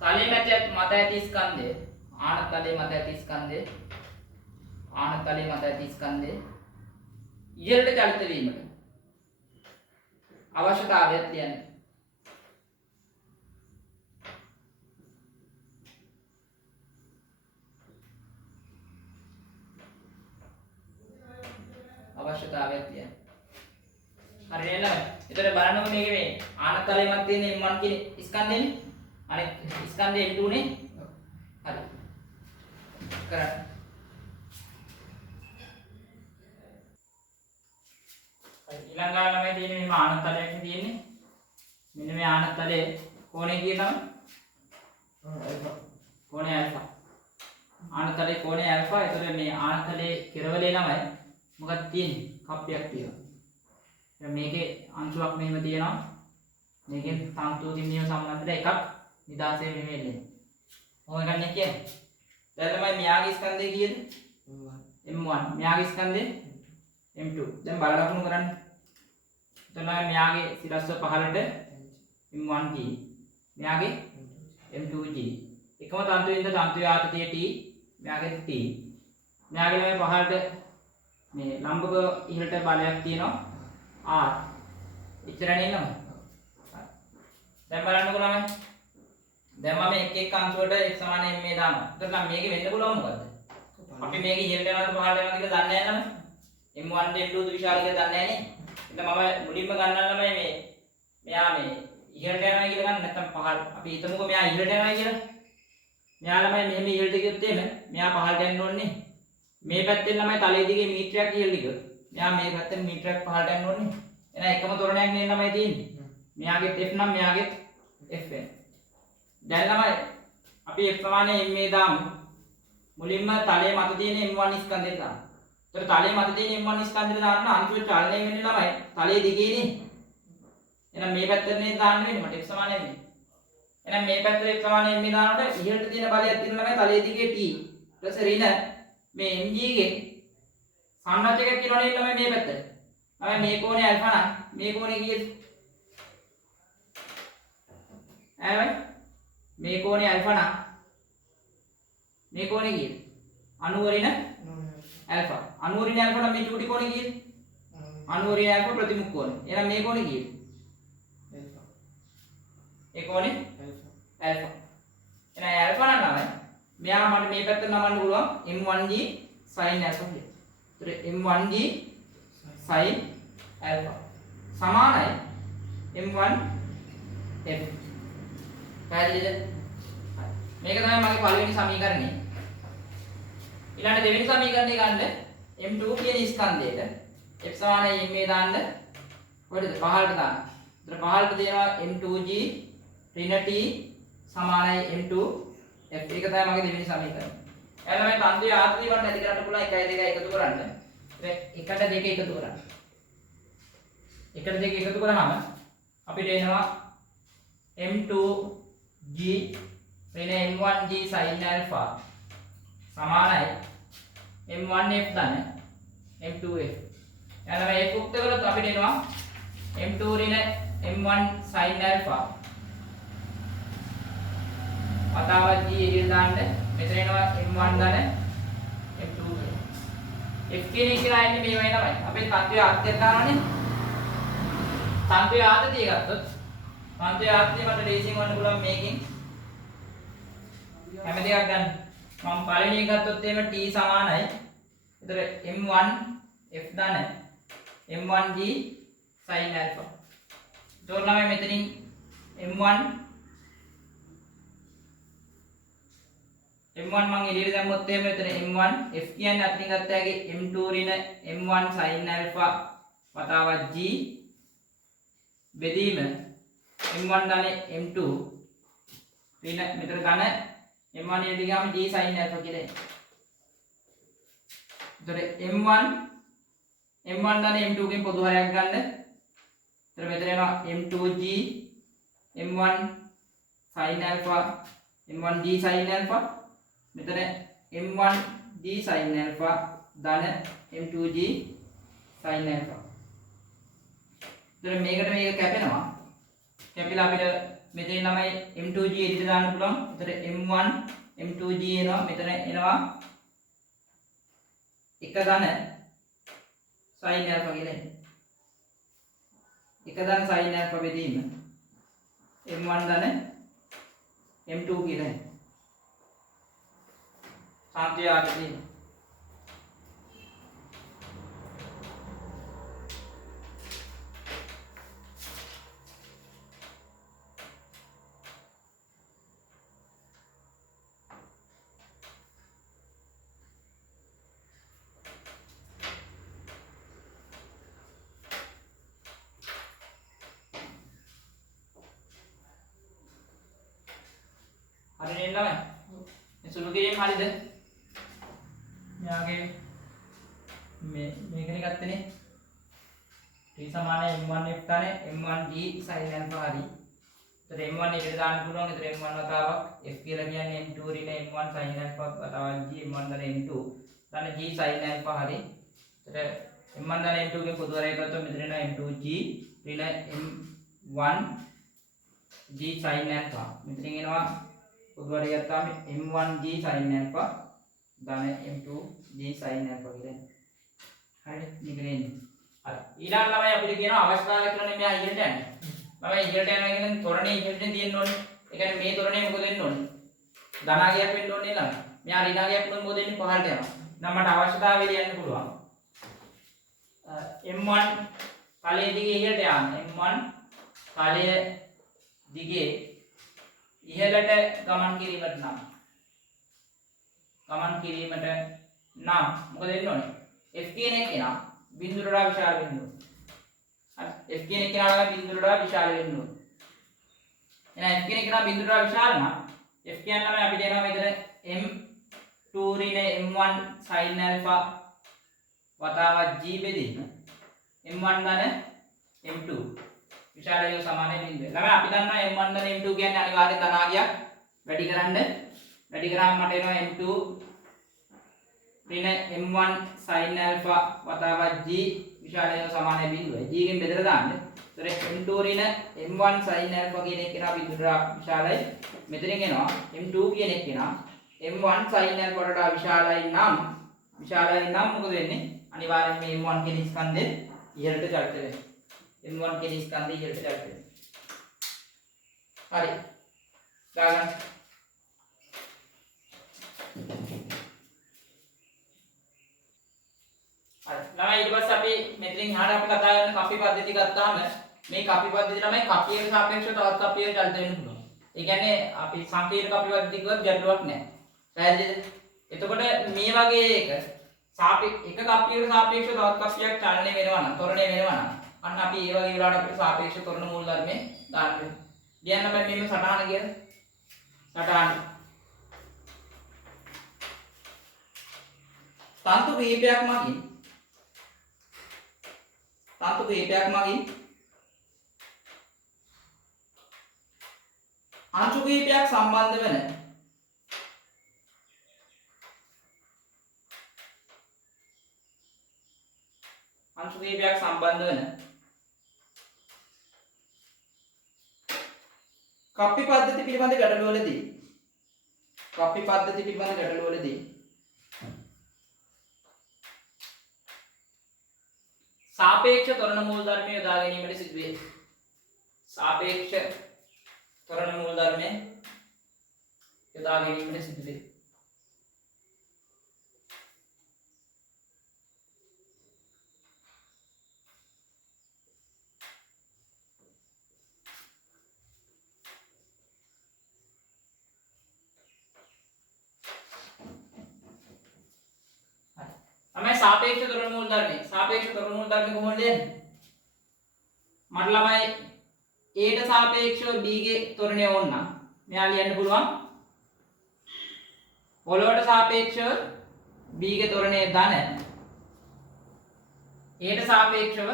තලයේ මත ඇති ස්කන්ධය ආනතලයේ මත ඇති ස්කන්ධය ඉහළට චලිත වීමට අවශ්‍යතාවයක් තියන්නේ. හරි නේද? එතන බලන්නකො මේක මේ ආනතලයේ මත තියෙන M1 කියන ස්කන්ධෙනේ. අනෙක් ස්කන්ධය M2 නේ. හරි. කරන්න. ඊළඟ ළමයි තියෙන්නේ මේ ආනතලයක් තියෙන්නේ. මෙන්න මේ ආනතලයේ කෝණය කියනවා. කෝණය ඇල්ෆා. ආනතලයේ කෝණය ඇල්ෆා. ඒතර මේ ආනතලයේ කෙරවලේ ළමයි මොකක්ද තියෙන්නේ? කප්පියක් තියෙනවා. දැන් මේකේ අංශුවක් මෙහෙම තියෙනවා. මේකෙන් තන්තු දින්නිය සම්බන්ධද එකක් නිදාසේ මෙහෙම එන්නේ. මොකක් ගන්න කියන්නේ? දැන් ළමයි මෙයාගේ ස්කන්ධය කීයද? m1. මෙයාගේ ස්කන්ධය m2. දැන් බල ලකුණු කරන්න. එතන මෙයාගේ සිරස්ව පහළට m1g. මෙයාගේ m2g. එකම තන්තුවෙන්ද තන්තුවේ ආතතිය t. මෙයාගේ t. මෙයාගේ ළමයි පහළට මේ ලම්බක ඉහළට බලයක් තියෙනවා r. එච්චරනේ ළමයි. දැන් බලන්නකෝ ළමයි. දැන් මම එක එක අංශුවට x සමාන m මේ දානවා. එතකොට නම් මේකේ වෙන්න පුළුවන් මොකද්ද? අපි මේක ඉහළට යනවාද පහළට යනවාද කියලා දන්නේ නැහැ නේද? m1 m2 විශාල කියලා දන්නේ නැහැ නේ. එහෙනම් මම මුලින්ම ගන්නවා ළමයි මේ මෙයා මේ ඉහළට යනවා කියලා ගන්න නැත්නම් පහළ. අපි හිතමුකෝ මෙයා ඉහළට යනවා කියලා. මෙයා ළමයි මෙහෙම ඉහළට ගියොත් එහෙම මෙයා පහළට යන්න ඕනේ. මේ පැත්තෙන් ළමයි තලයේ දිගේ මීටරයක් ඉහළට ගියොත් මෙයා මේ පැත්තෙන් මීටරයක් පහළට යන්න ඕනේ. එහෙනම් එකම තොරණයක් නේ ළමයි තියෙන්නේ. මෙයාගෙත් f නම් මෙයාගෙත් f වෙන. දැන් ළමයි අපි f සමානයි m මේ දාමු. මුලින්ම තලයේ මත තියෙන m1 ස්කන්ධය දාමු. ඒතර තලයේ මත තියෙන m1 ස්කන්ධය දාන්න අංශුවේ චලනය වෙන්නේ ළමයි තලයේ දිගේනේ. එහෙනම් මේ පැත්තට නේ දාන්න වෙන්නේ මට f සමානයි මේ. එහෙනම් මේ පැත්තට f සමානයි m දානකොට ඉහළට තියෙන බලයක් තියෙන ළමයි තලයේ දිගේ t + ඍණ මේ mg ගේ සම්නච්චකයක් කියනවනේ ළමයි මේ පැත්තට. ළමයි මේ කෝණය α නම් මේ කෝණය කීයද? ඈ මේ කෝණය α නම් මේ කෝණය කීයද? 90 ඍණ α. 90 ඍණ α නම් මේ චූටි කෝණය කීයද? 90 ඍණ α ප්‍රතිමුඛ කෝණය. එහෙනම් මේ කෝණය කීයද? ඒ කෝණය α. එහෙනම් α නම් නම මෙයා මට මේ පැත්තට නමන්න පුළුවන් m1g sin α කියලා. ඒතර m1g sin α සමානයි m1 f. පැහැදිලිද? මේක තමයි මගේ පළවෙනි සමීකරණය. ඊළඟ දෙවෙනි සමීකරණය ගන්න m2 කියන ස්කන්ධයට f සමානයි m දාන්න කොහෙද? පහළට දාන්න. ඒතර පහළට දෙනවා m2g ඍණ t සමානයි m2 f. ඒක තමයි මගේ දෙවෙනි සමීකරණය. එයාලා මේ තන්තුවේ ආත්‍රි වල නැති කරන්න පුළුවන් 1 2 එකතු කරන්න. එකට දෙක එකතු කරන්න. එකට දෙක එකතු කරාම අපිට එනවා m2g ඍණ m1g sin α සමානයි m1f ධන m2f. එයාලා මේ f උක්ත කරොත් අපිට එනවා m2 ඍණ m1 sin α වතාවත් g එළියට දාන්න මෙතන එනවා m1 ධන m2 f කියන එක කියලා එන්නේ මේ වගේ තමයි. අපේ තන්තුවේ ආත්‍යය දානවනේ. තන්තුවේ ආත්‍යය ගත්තොත් තන්තුවේ ආත්‍යය මට ලේසියෙන් වන්න පුළුවන් මේකෙන් හැම දෙයක් ගන්න. මම පළවෙනි එක ගත්තොත් එහෙම t සමානයි. ඒතර m1 f ධන m1g sin α. ඒතකොට ළමයි මෙතනින් m1 මම එළියට දැම්මොත් එහෙම මෙතන m1 f කියන්නේ අතරින් ගත්ත හැකි m2 ඍණ m1 sin α වතාවත් g බෙදීම m1 ධන m2 ඍණ මෙතන ධන m1 එළියට ගියාම g sin α කියලා එනවා. එතකොට m1 ධන m2 කින් පොදු හරයක් ගන්න. එතකොට මෙතන එනවා m2g m1 sin α m1g sin α මෙතන m1g sin α ධන m2g sin α. එතන මේකට මේක කැපෙනවා. කැපිලා අපිට මෙතන ළමයි m2g එදිට දාන්න පුළුවන්. එතන m1 m2g එනවා. මෙතන එනවා එක ධන sin α කියලා එන්නේ. එක ධන sin α බෙදීම m1 ධන m2 කියලා එන්නේ. शांति आती hari ini lah suruh kirim hari deh මෙයාගේ මේකනේ ගත්තනේ t සමානයි m1f ධන m1g sin α හරි. එතකොට m1 එකට දාන්න පුළුවන්. එතකොට m1 වතාවක් f කියලා කියන්නේ m2 ඍණ m1 sin alpha වතාවක් g m1 ධන m2 ධන g sin alpha හරි. එතකොට m1 ධන m2 ගේ පොදු වරය ගත්තොත් මෙතන එනවා m2g ඍණ m1 g sin alpha. මෙතනින් එනවා පොදු වරය ගත්තාම m1g sin alpha ධන m2g sin alpha කියලා එනවා. හරිද? මේක නෙන්නේ. හරි. ඊළඟ ළමයි අපිට කියනවා අවස්ථාව කියලා මෙයා ඉහළට යන්නේ. මම ඉහළට යනවා කියන්නේ තොරණේ ඉහළට තියෙන්න ඕනේ. ඒ කියන්නේ මේ තොරණේ මොකද වෙන්න ඕනේ? ධනාගයක් වෙන්න ඕනේ ළමයි. මෙයා ඍණාගයක් වුණොත් මොකද වෙන්නේ? පහළට යනවා. නම් මට අවශ්‍යතාවය ලියන්න පුළුවන්. m1 තලයේ දිගේ ඉහළට යන්න. m1 තලයේ දිගේ ඉහළට ගමන් කිරීමට නම් මොකද වෙන්න ඕනේ? f කියන එක නා බිඳුවට වඩා විශාල වෙන්න ඕනේ. හරි. f කියන එක නා බිඳුවට වඩා විශාල වෙන්න ඕනේ. එහෙනම් f කියන එක නා බිඳුවට වඩා විශාල නම් f කියන්නේ තමයි අපිට එනවා මෙතන m2 ඍණ m1 sin alpha වතාවක් g බෙදීම m1 ධන m2 විශාලය සමානයි බිඳුව. ළමයි අපි දන්නවා m1 ධන m2 කියන්නේ අනිවාර්යෙන් ධනාගයක් වැඩි කරාම මට එනවා m2 ඍණ m1 sin alpha වතාවක් g විශාලය සමානයි බිඳුව. g ගෙන් බෙදලා දාන්න. ඒතර m2 ඍණ m1 sin alpha කියන එක නා බිඳුවට විශාලයි. මෙතනින් එනවා m2 කියන එක නා m1 sin alpha වලට විශාලයි නම් මොකද වෙන්නේ? අනිවාර්යෙන් මේ m1 කියන ස්කන්ධය ඉහළට චලිත වෙනවා. m1 කියන ස්කන්ධය ඉහළට චලිත වෙනවා. හරි. දාගන්න. හරි. ළමයි ඊට පස්සේ අපි මෙතනින් එහාට අපි කතා කරන කපි පද්ධතිය ගත්තාම මේ කපි පද්ධතිය ළමයි කපියට සාපේක්ෂව තවත් කපියකට චලිත වෙන්න පුළුවන්. ඒ කියන්නේ අපි සංකීර්ණ කපි පද්ධතිය කිව්වත් ගැටලුවක් නැහැ. පැහැදිලිද? එතකොට මේ වගේ එක කපියකට සාපේක්ෂව තවත් කපියක් චලනය වෙනවා නම් ත්වරණය වෙනවා නම් අන්න අපි ඒ වගේ වෙලාවට අපිට සාපේක්ෂ ත්වරණ මූල ධර්මයේ දාන්න වෙනවා. ලියන්න බෑ මේක සටහන කියලා. සටහන. තන්තු කිහිපයක් මගින් අංශු කිහිපයක් සම්බන්ධ වෙන කප්පි පද්ධති පිළිබඳ ගැටලුවලදී සාපේක්ෂ ත්වරණ මූල ධර්මය යොදා ගැනීමට සිදුවේ. තමයි සාපේක්ෂ ත්වරණ මූල ධර්මය. සාපේක්ෂ ත්වරණ මූල ධර්මය කොහොමද ලියන්නේ? මට ළමයි a ට සාපේක්ෂව b ගේ ත්වරණය ඕන නම් මෙයා ලියන්න පුළුවන් පොළොවට සාපේක්ෂව b ගේ ත්වරණය ධන a ට සාපේක්ෂව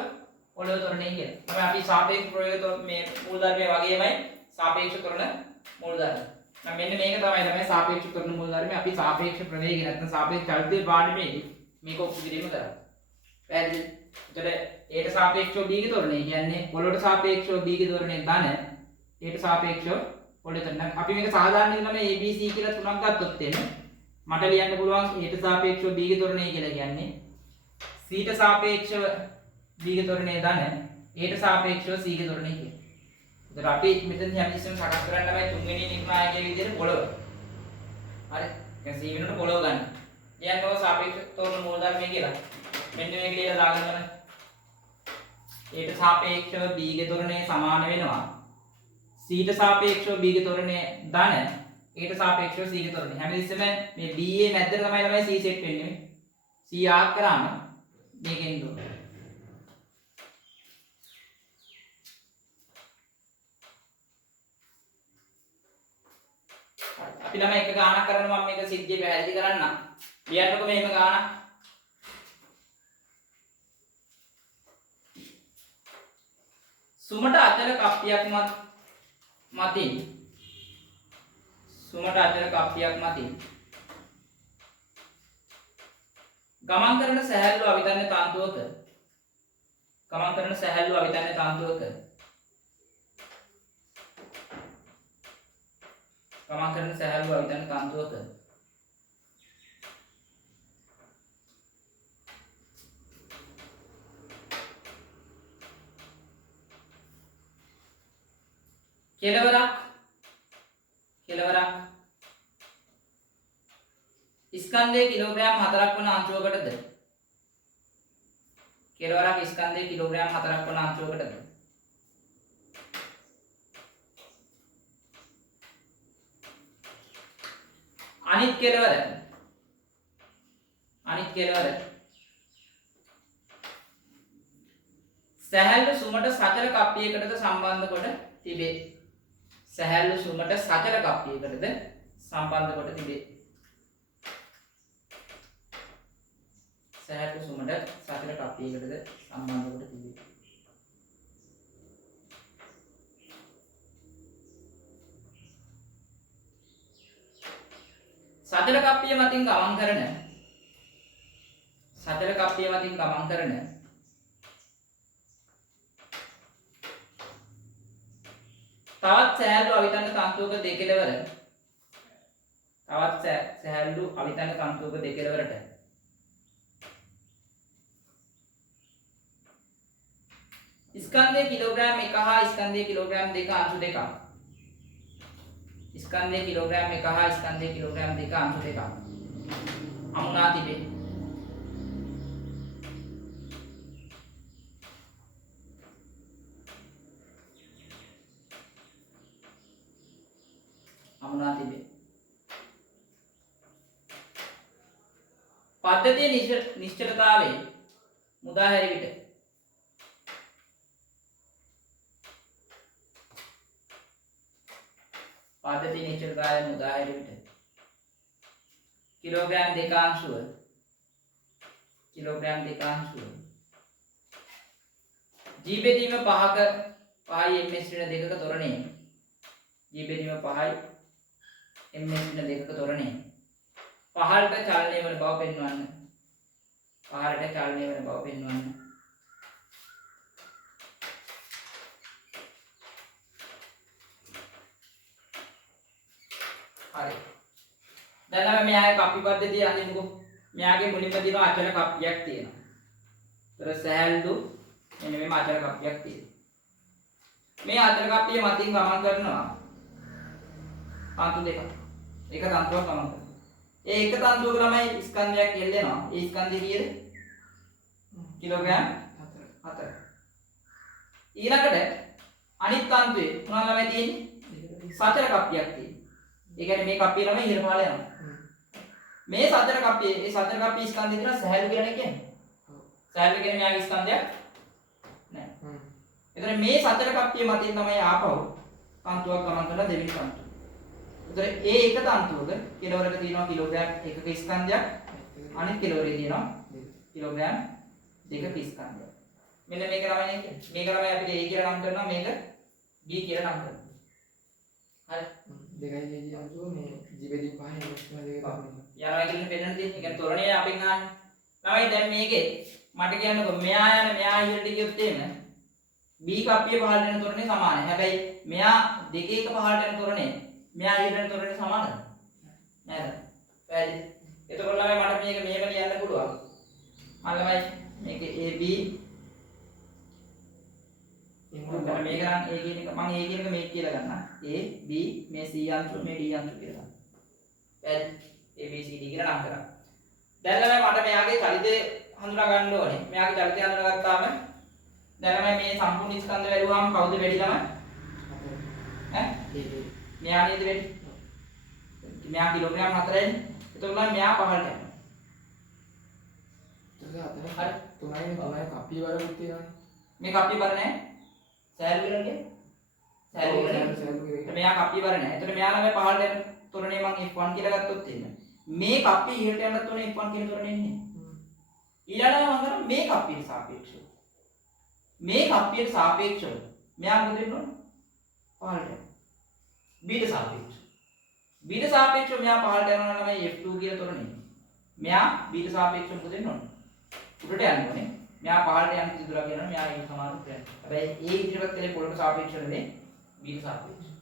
පොළොව ත්වරණය කියලා. තමයි අපි සාපේක්ෂ ප්‍රයෝග මේ මූල ධර්මයේ වගේමයි සාපේක්ෂ ත්වරණ මූල ධර්ම. නම් මෙන්න මේක තමයි සාපේක්ෂ ත්වරණ මූල ධර්මය. අපි සාපේක්ෂ ප්‍රවේගය නැත්නම් සාපේක්ෂ චලිතයේ පාඩමේදී මේක ඔප්පු කිරීම කරා. පැහැදිලිද? එතකොට a ට සාපේක්ෂව b ගේ ත්වරණය කියන්නේ පොළොවට සාපේක්ෂව b ගේ ත්වරණය ධන a ට සාපේක්ෂව පොළොවේ ත්වරණය. අපි මේක සාධාරණ විදිහට මේ abc කියලා තුනක් ගත්තොත් එන්නේ මට ලියන්න පුළුවන් a ට සාපේක්ෂව b ගේ ත්වරණය කියලා කියන්නේ c ට සාපේක්ෂව b ගේ ත්වරණය ධන a ට සාපේක්ෂව c ගේ ත්වරණය කියලා. එතකොට අපි මෙතන හැමතිස්සෙම සකස් කරන්න තමයි තුන්වෙනි නිර්ණායකයේ විදිහට පොළොව. හරි. දැන් c වෙනුවට පොළොව ගන්න. ලියන්නව සාපේක්ෂ ත්වරණ මූල ධර්මය කියලා. මෙන්න මේක ලියලා දාගන්න. a ට සාපේක්ෂව b ගේ ත්වරණය සමාන වෙනවා c ට සාපේක්ෂව b ගේ ත්වරණය ධන a ට සාපේක්ෂව c ගේ ත්වරණය. හැමතිස්සෙම මේ b යේ මැද්දට තමයි c සෙට් වෙන්නේ. c ආක් කරාම මේකෙන් දුන්න. අපි ළමයි එක ගානක් කරනවා මම මේක සිද්ධිය පැහැදිලි කරන්න. ලියන්නකො මෙහෙම ගානක්. සුමට අචල කප්පියක් මත මතින් සුමට අචල කප්පියක් මතින් ගමන් කරන සැහැල්ලු අවිතන්‍ය තන්තුවක ගමන් කරන සැහැල්ලු අවිතන්‍ය තන්තුවක ගමන් කරන සැහැල්ලු අවිතන්‍ය තන්තුවක කෙලවරක් ස්කන්ධයේ කිලෝග්‍රෑම් 4ක් වන අංශුවකටද කෙලවරක් ස්කන්ධයේ කිලෝග්‍රෑම් 4ක් වන අංශුවකටද අනිත් කෙලවර සැහැල්ලු සුමට සචල කප්පියකටද සම්බන්ධ කොට තිබේ සැහැල්ලු සුමට සචල කප්පියකටද සම්බන්ධ කොට තිබේ සැහැල්ලු සුමට සචල කප්පියකටද සම්බන්ධ කොට තිබේ සචල කප්පිය මතින් ගමන් කරන තවත් සැහැල්ලු අවිතන්‍ය තන්තුවක දෙකෙලවර දෙකෙලවරට ස්කන්ධයේ කිලෝග්‍රෑම් 1 හා ස්කන්ධයේ කිලෝග්‍රෑම් 2 අංශු දෙකක් ස්කන්ධයේ කිලෝග්‍රෑම් 1 හා ස්කන්ධයේ කිලෝග්‍රෑම් 2 අංශු දෙකක් අමුණා තිබේ පද්ධතියේ නිශ්චලතාවයේ මුදා හැරි විට කිලෝග්‍රෑම් 2 අංශුව ජීබෙදීම 5යි ms ඍණ 2ක තොරණේ පහළට චලනය වන බව පෙන්වන්න. හරි. දැන් අපි මෙයාගේ කප්පි පද්ධතිය අඳිමුකෝ. මෙයාගේ මුලින්ම දින අචල කප්පියක් තියෙනවා. ඒතර සැහැල්ලු මෙන්න මේ අචල කප්පියක් තියෙනවා. මේ අචල කප්පිය මතින් ගමන් කරනවා. තන්තු දෙකක්. එක තන්තුවක් ගමන් කරනවා. ඒ එක තන්තුවක ළමයි ස්කන්ධයක් එල්ලෙනවා. ඒ ස්කන්ධය කීයද? කිලෝග්‍රෑම් 4. ඊළඟට අනිත් තන්තුවේ මොනවා ළමයි තියෙන්නේ? සචල කප්පියක් තියෙනවා. ඒ කියන්නේ මේ කප්පිය ළමයි ඉහළ පහළ යනවා. මේ සචල කප්පිය, ඒ සචල කප්පිය ස්කන්ධය දින සැහැල්ලු කියලා කියන්නේ. සැහැල්ලු කියන්නේ මෙයාගේ ස්කන්ධයක් නෑ. එතන මේ සචල කප්පිය මතින් තමයි ආපහු තන්තුවක් ගමන් කරලා දෙවෙනි තන්තුව. ඒ එක තන්තුවක කෙලවරක තියෙනවා කිලෝග්‍රෑම් 1ක ස්කන්ධයක් අනිත් කෙලවරේ තියෙනවා කිලෝග්‍රෑම් 2ක ස්කන්ධයක්. මෙන්න මේක ළමයි නේ කියන්නේ. මේක ළමයි අපිට A කියලා නම් කරනවා මේක B කියලා නම් කරනවා. හරි. දෙකයි දෙකයි අංශුව මේ ජීවිතේ පහේ දෙක තමයි. යනවා කියලා පෙන්නන්න තියෙන්නේ. ඒ කියන්නේ තොරණේ අපෙන් ආන්නේ. ළමයි දැන් මේකේ මට කියන්නකො මෙයා ඉහළට ගියොත් එහෙම B කප්පිය පහළට යන තොරණේ සමානයි. හැබැයි මෙයා දෙකේක පහළට යන තොරණේ මෙයා ඊළඟ තොරණේ සමානද? නේද? පැහැදිලි. එතකොට ළමයි මට මේක මෙහෙම ලියන්න පුළුවන්. මම ළමයි මේක AB මේක නම් A කියන එක මම A කියන එක මේක කියලා ගන්නම්. A B මේ C අංශුව මේ D අංශුව කියලා ගන්න. පැහැදිලි. A B C D කියලා නම් කරා. දැන් ළමයි මට මෙයාගේ චලිතය හඳුනා ගන්න ඕනේ. මෙයාගේ චලිතය හඳුනාගත්තාම දැන් ළමයි මේ සම්පූර්ණ ස්කන්ධ වැළුවාම කවුද වැඩි ළමයි? මෙයා නේද වෙන්නේ? මෙයා කිලෝග්‍රෑම් 4යි. එතකොට මෙයා පහළට යනවා. හරි. තුනයි කප්පිය වරකුත් තියෙනවානේ. මේ කප්පිය බර නැහැ. සෑල් විරන්නේ. මෙයා කප්පිය බර නැහැ. එතකොට මෙයා ළමයි පහළට යන තොරණේ මම F1 කියලා ගත්තොත් එන්නේ. මේ කප්පිය ඉහළට යන තොරණේ F1 කියන තොරණේ ඉන්නේ. ඊළඟට මම කරන්නේ මේ කප්පියට සාපේක්ෂව. මේ කප්පියට සාපේක්ෂව මෙයා මොකද වෙන්නේ? පහළට යනවා. B ට සාපේක්ෂව. B ට සාපේක්ෂව මෙයා පහළට යනවා නම් තමයි F2 කියලා තොරණේ. මෙයා B ට සාපේක්ෂව මොකද වෙන්න ඕනේ? උඩට යන්න ඕනේ. මෙයා පහළට යන කිසි දුරක් යනවා මෙයා ඒ සමාන උත්තරයක්. හැබැයි A ඉදිරියට කලේ පොළොට සාපේක්ෂව නෙමෙයි B ට සාපේක්ෂව.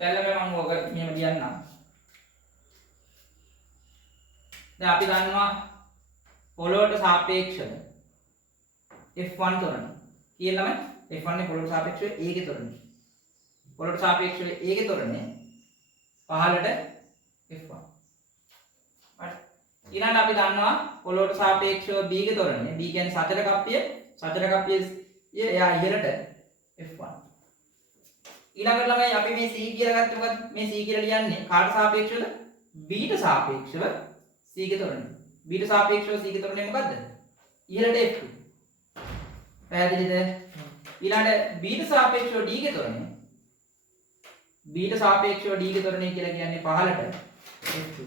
දැන් ළමයි මම ඔක මෙහෙම ලියන්නම්. දැන් අපි දන්නවා පොළොවට සාපේක්ෂව F1 තොරණ. කියලා ළමයි F1 නේ පොළොවට සාපේක්ෂව A ගේ තොරණේ. පොළොවට සාපේක්ෂව A ගේ තොරණේ පහළට F1. හරි. ඊළඟට අපි දන්නවා පොළොවට සාපේක්ෂව B ගේ තොරණේ. B කියන්නේ සතර කප්පිය. සතර කප්පිය එයා ඉහළට F1. ඊළඟට ළමයි අපි මේ C කියලා ගත්තොත් මොකද? මේ C කියලා ලියන්නේ කාට සාපේක්ෂවද? B ට සාපේක්ෂව C ගේ තොරණේ. B ට සාපේක්ෂව C ගේ තොරණේ මොකද්ද? ඉහළට F2. පැහැදිලිද? ඊළඟට B ට සාපේක්ෂව D ගේ තොරණේ. B ට සාපේක්ෂව D ගේ තොරණේ කියලා කියන්නේ පහළට F2.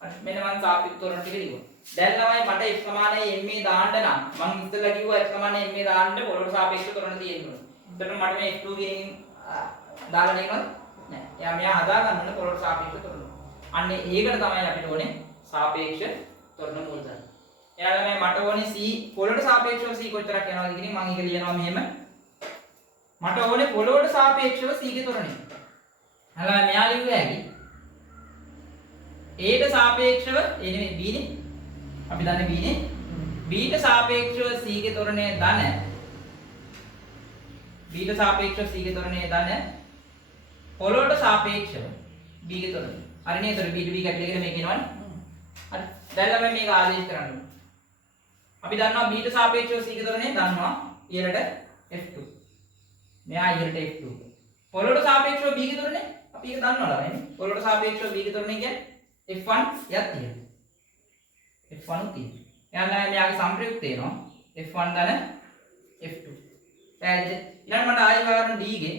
හරි මෙන්න මම සාපේක්ෂ තොරණ ටික ලියුවා. දැන් ළමයි මට F සමානයි ma දාන්න නම් මම ඉස්සෙල්ලා කිව්වා F සමානයි ma දාන්න පොළොවට සාපේක්ෂව තොරණ තියෙනවා. එතකොට මට මේ F2 ගෙන් දාලා නේද? නෑ. එයා මෙයා හදා ගන්න ඕනේ පොළොවට සාපේක්ෂව තොරණ. අන්න ඒකට තමයි අපිට ඕනේ සාපේක්ෂ තොරණ මූලධර්ම. එයා ළමයි මට ඕනේ C පොළොවට සාපේක්ෂව C කොච්චරක් යනවද කියන මම ඒක ලියනවා මෙහෙම. මට ඕනේ පොළොවට සාපේක්ෂව C ගේ තොරණේ. හලා මෙයා ලිව්වේ ඇයි? A ට සාපේක්ෂව A නෙමෙයි B නේ. අපි දන්නේ B නේ. B ට සාපේක්ෂව C ගේ තොරණේ ධන. B ට සාපේක්ෂව C ගේ තොරණේ ධන. පොළොවට සාපේක්ෂව B ගේ තොරණේ. හරි නේද? B to B කැපිටල් එක මේක එනවනේ. හරි. දැන් ළමයි මේක ආදේශ කරන්න ඕනේ. අපි දන්නවා B ට සාපේක්ෂව C ගේ තොරණේ දන්නවා ඉහළට F2. මෙයා ඉහළට F2. පොළොවට සාපේක්ෂව B ගේ තොරණේ අපි ඒක දන්නවා ළමයි. පොළොවට සාපේක්ෂව B ගේ තොරණේ කියන්නේ F1 යත් තියෙනවා. F1 උත් තියෙනවා. එහෙනම් මෙයාගේ සංප්‍රයුක්ත එනවා F1 ධන F2. පැහැදිලිද? ඊළඟ මට ආයෙ හොයන්න D ගේ.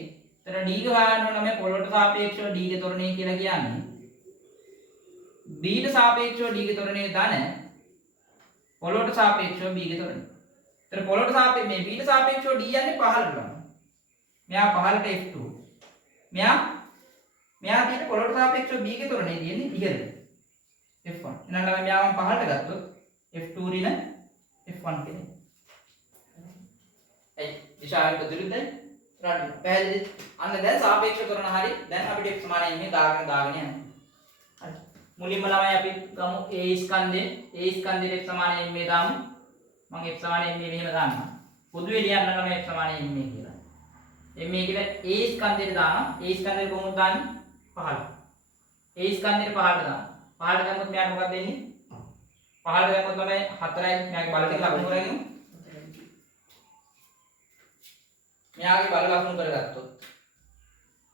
එතන D ගේ හොයන්න ඕන මේ පොළොවට සාපේක්ෂව D ගේ තොරණේ කියලා කියන්නේ B ට සාපේක්ෂව D ගේ තොරණේ ධන පොළොවට සාපේක්ෂව B ගේ තොරණේ. එතන පොළොවට සාපේක්ෂව මේ B ට සාපේක්ෂව D යන්නේ පහළට ළමයි. මෙයා පහළට F2. මෙයා තියෙන පොළොවට සාපේක්ෂව B ගේ තොරණේ තියෙන්නේ ඉහළට F1. එහෙනම් ළමයි මෙයා මම පහළට ගත්තොත් F2 ඍණ F1 කියන්නේ. ඒ දිශාවට විරුද්ධයි. රාඩි. පැහැදිලිද? අන්න දැන් සාපේක්ෂ තොරණ හරි. දැන් අපිට F සමානයි මේ දාගෙන යනවා. හරි. මුලින්ම ළමයි අපි ගමු A ස්කන්ධේ. A ස්කන්ධේ F සමානයි මේ දාමු. මම F සමානයි මේ මෙහෙම දාන්නම්. පොදුවේ ලියන්න ළමයි F සමානයි මේ කියලා. මේ කියලා A ස්කන්ධයට දානවා. A ස්කන්ධේ කොහොමද දාන්නේ? 15. A ස්කන්ධයට 15 දානවා. 15 දැම්මොත් මෙයාට මොකක්ද වෙන්නේ? 15 දැම්මොත් තමයි 4යි මෙයාගේ බල ටික ලකුණු කරගෙන. මෙයාගේ බල ලකුණු කරගත්තොත්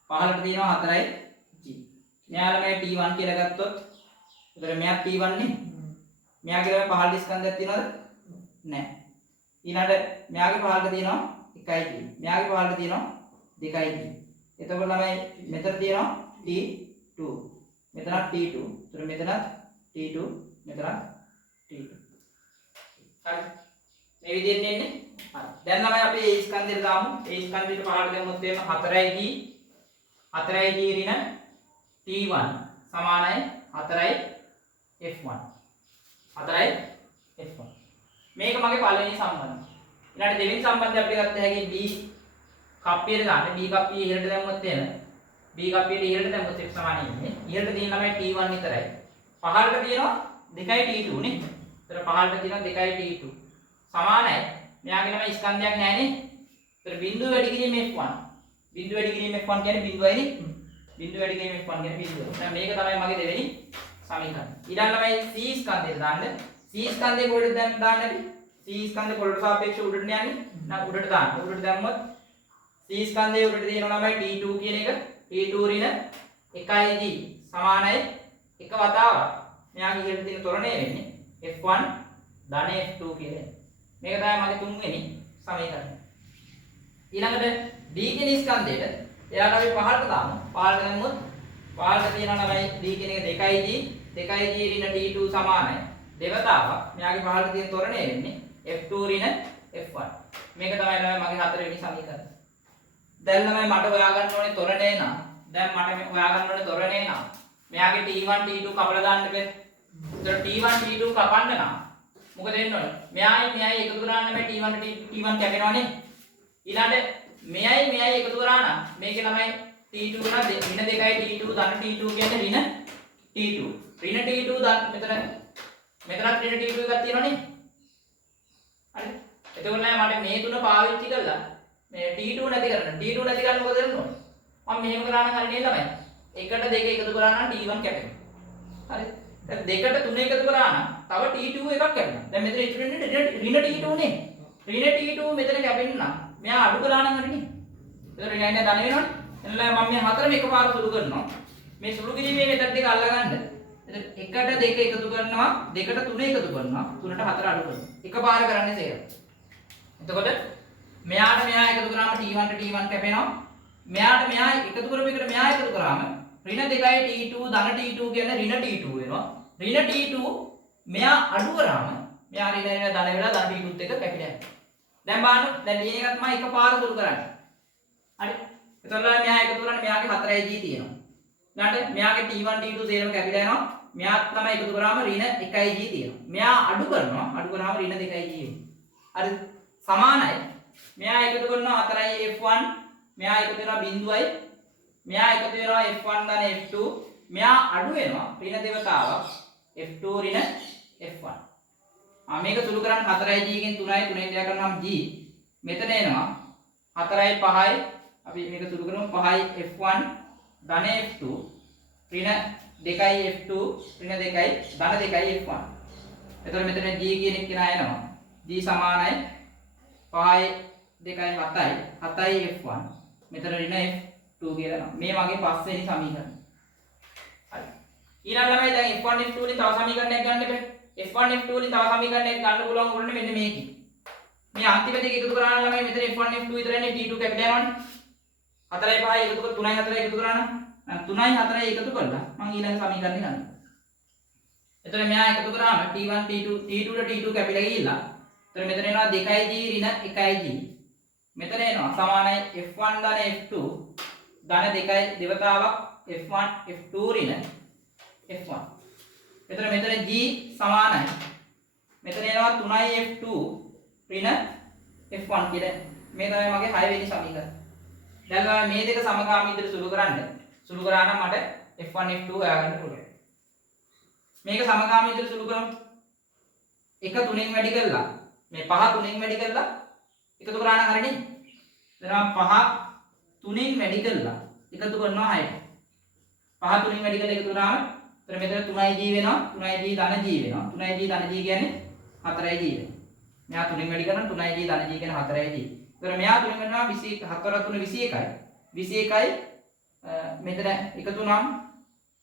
15ට තියෙනවා 4යි G. මෙයාලා මේ T1 කියලා ගත්තොත් උදේ මෙයා T1 නේ. මෙයාගේ ළමයි 15 ස්කන්ධයක් තියෙනවද? නැහැ. ඊළඟට මෙයාගේ 15ට තියෙනවා 1යි G. මෙයාගේ 15ට තියෙනවා 2යි G. එතකොට ළමයි මෙතන තියෙනවා T2. මෙතනත් T2. ඒතර මෙතනත් T2. මෙතනත් T2. හරි. මේ විදිහෙන් එන්නේ. හරි. දැන් ළමයි අපි A ස්කන්ධයට දාමු. A ස්කන්ධයට පහළට දැම්මොත් එහෙම 4යි G 4යි G ඍණ T1 සමානයි 4යි F1. 4යි F1. මේක මගේ පළවෙනි සම්බන්ධය. ඊළඟ දෙවෙනි සම්බන්ධය අපිට ගත්ත හැකි B කප්පියට දාන්න. B කප්පිය ඉහළට දැම්මොත් එහෙම B කප්පියට ඉහළට දැම්මොත් F සමානයි ඉන්නේ. ඉහළට තියෙන ළමයි T1 විතරයි. පහළට තියෙනවා 2යි T2 නේ. ඒතර පහළට තියෙනවා 2යි T2. සමානයි. මෙයාගේ ළමයි ස්කන්ධයක් නැහැ නේ. ඒතර බිඳුව වැඩි කිරීම F1. බිඳුව වැඩි කිරීම F1 කියන්නේ බිඳුවයි නේ. බිඳුව වැඩි කිරීම F1 කියන්නේ බිඳුව. දැන් මේක තමයි මගේ දෙවෙනි සමීකරණය. ඊළඟ ළමයි C ස්කන්ධයට දාන්න. C ස්කන්ධේ කොහෙද දැන් දාන්න අපි? C ස්කන්ධේ පොළොට සාපේක්ෂව උඩට යන්නේ. නම් උඩට දාන්න. උඩට දැම්මොත් C ස්කන්ධයේ උඩට තියෙනවා ළමයි T2 කියන එක. T2 ඍණ 1යි G සමානයි එක වතාවක්. මෙයාගේ ඉහළට තියෙන තොරණේ වෙන්නේ F1 ධන F2 කියලා. මේක තමයි මගේ තුන්වෙනි සමීකරණය. ඊළඟට D කියන ස්කන්ධයට එයාට අපි පහළට දාමු. පහළට දැම්මොත් පහළට තියෙනවා ළමයි D කියන එක 2යි G ඍණ T2 සමානයි. දෙවතාවක් මෙයාගේ පහළට තියෙන තොරණේ වෙන්නේ F2 ඍණ F1. මේක තමයි ළමයි මගේ හතරවෙනි සමීකරණය. දැන් ළමයි මට හොයාගන්න ඕනේ තොරණේ නම් දැන් මට මේ හොයාගන්න ඕනේ තොරණේ නම් මෙයාගේ T1 T2 කපලා දාන්න බෑ. ඒතර T1 T2 කපන්න නම් මොකද වෙන්න ඕනේ? මෙයයි එකතු කරාන්න මේ T1 T1 කැපෙනවනේ. ඊළඟට මෙයයි එකතු කරා නම් මේකේ තමයි T2 ගන්න ඍණ 2යි T2 ධන T2 කියන්නේ ඍණ T2. ඍණ T2 මෙතනත් ඍණ T2 එකක් තියෙනවනේ. හරි. එතකොට නෑ මට මේ තුන පාවිච්චි කරලා මේ T2 නැති කරන්න. T2 නැති කරන්න මොකද කරන්න ඕනේ? මම මෙහෙම කරා නම් හරිනේ ළමයි. 1ට 2 එකතු කරා නම් T1 කැපෙනවා. හරි. දැන් 2ට 3 එකතු කරා නම් තව T2 එකක් කැපෙනවා. දැන් මෙතන ඉතුරුනේ ඍණ T2 නේ. ඍණ T2 මෙතන කැපෙන්න නම් මෙයා අඩු කරා නම් හරිනේ. එතකොට ඍණ ධන වෙනවනේ. එහෙනම් මම මේ හතරම එකපාර සුළු කරනවා. මේ සුළු කිරීමේ මෙතන ටික අල්ලගන්න. එතකොට 1ට 2 එකතු කරනවා, 2ට 3 එකතු කරනවා, 3ට 4 අඩු කරනවා. එකපාර කරන්නේ සේරම. එතකොට මෙයාට මෙයා එකතු කරාම T1 ට T1 කැපෙනවා. මෙයාට මෙයා එකතු කරපු එකට මෙයා එකතු කරාම ඍණ 2යි T2 ධන T2 කියන ඍණ T2 වෙනවා. ඍණ T2 මෙයා අඩු කරාම මෙයා ඍණ ධන වෙලා ධන T2ත් එක්ක කැපිලා යනවා. දැන් බලන්න දැන් ලියන එකත් මම එකපාර සුළු කරන්නේ. හරි. එතකොට මෙයා එකතු කරන්නේ මෙයාගේ 4යි G තියෙනවා. ඊළඟට මෙයාගේ T1 T2 සේරම කැපිලා යනවා. මෙයා තමයි එකතු කරාම ඍණ 1යි G තියෙනවා. මෙයා අඩු කරනවා. අඩු කරාම ඍණ 2යි G වෙනවා. හරි. සමානයි. මෙයා එකතු කරනවා 4යි F1. මෙයා එකතු වෙනවා බිඳුවයි. මෙයා එකතු වෙනවා F1 ධන F2. මෙයා අඩු වෙනවා ඍණ දෙවතාවක් F2 ඍණ F1. මේක සුළු කරන් 4යි G ගෙන් 3යි 3ෙන් දෙයක් කරනවා G. මෙතන එනවා 4යි 5යි අපි මේක සුළු කරමු 5යි F1 ධන F2 ඍණ 2යි F2 ඍණ 2යි ධන 2යි F1. එතකොට මෙතන G කියන එක කෙනා එනවා. G සමානයි 5යි 2යි 7යි 7යි F1 මෙතන ඍණ F2 කියලා එනවා. මේ මගේ පස්වෙනි සමීකරණය. හරි. ඊළඟ ළමයි දැන් F1 F2 වලින් තව සමීකරණයක් ගන්න බෑ. F1 F2 වලින් තව සමීකරණයක් ගන්න පුළුවන් උරන්නේ මෙන්න මේකයි. මේ අන්තිම දෙක එකතු කරා නම් ළමයි මෙතන F1 F2 විතරනේ T2 කැපිලා යනවනේ. 4යි 5යි එකතු කර 3යි 4යි එකතු කරා නම් 3යි 4යි එකතු කරලා මම ඊළඟ සමීකරණය ගන්නවා. එතකොට මෙයා එකතු කරාම T1 T2 T2 ට T2 කැපිලා ගිහිල්ලා එතකොට මෙතන එනවා 2යි G ඍණ 1යි G. මෙතන එනවා සමානයි F1 ධන F2 ධන 2යි දෙවතාවක් F1 F2 ඍණ F1. එතකොට මෙතන G සමානයි මෙතන එනවා 3යි F2 ඍණ F1 කියලා. මේ තමයි මගේ 6 වෙනි සමීකරණය. දැන් මේ දෙක සමගාමී විදිහට සුළු කරන්න. සුළු කරා නම් මට F1 F2 හොයාගන්න පුළුවන්. මේක සමගාමී විදිහට සුළු කරමු. 1 3න් වැඩි කරලා මේ 5 3න් වැඩි කරලා එකතු කරා නම් හරිනේ. එතන 5 3න් වැඩි කරලා එකතු කරනවා 6ට. 5 3න් වැඩි කරලා එකතු කරාම එතන මෙතන 3යි G වෙනවා. 3යි G ධන G වෙනවා. 3යි G ධන G කියන්නේ 4යි G වෙනවා. මෙයා 3න් වැඩි කරනවා 3යි G ධන G කියන්නේ 4යි G. එතන මෙයා 3න් වෙනවා 21 4 3 21යි. 21යි මෙතන එකතු නම්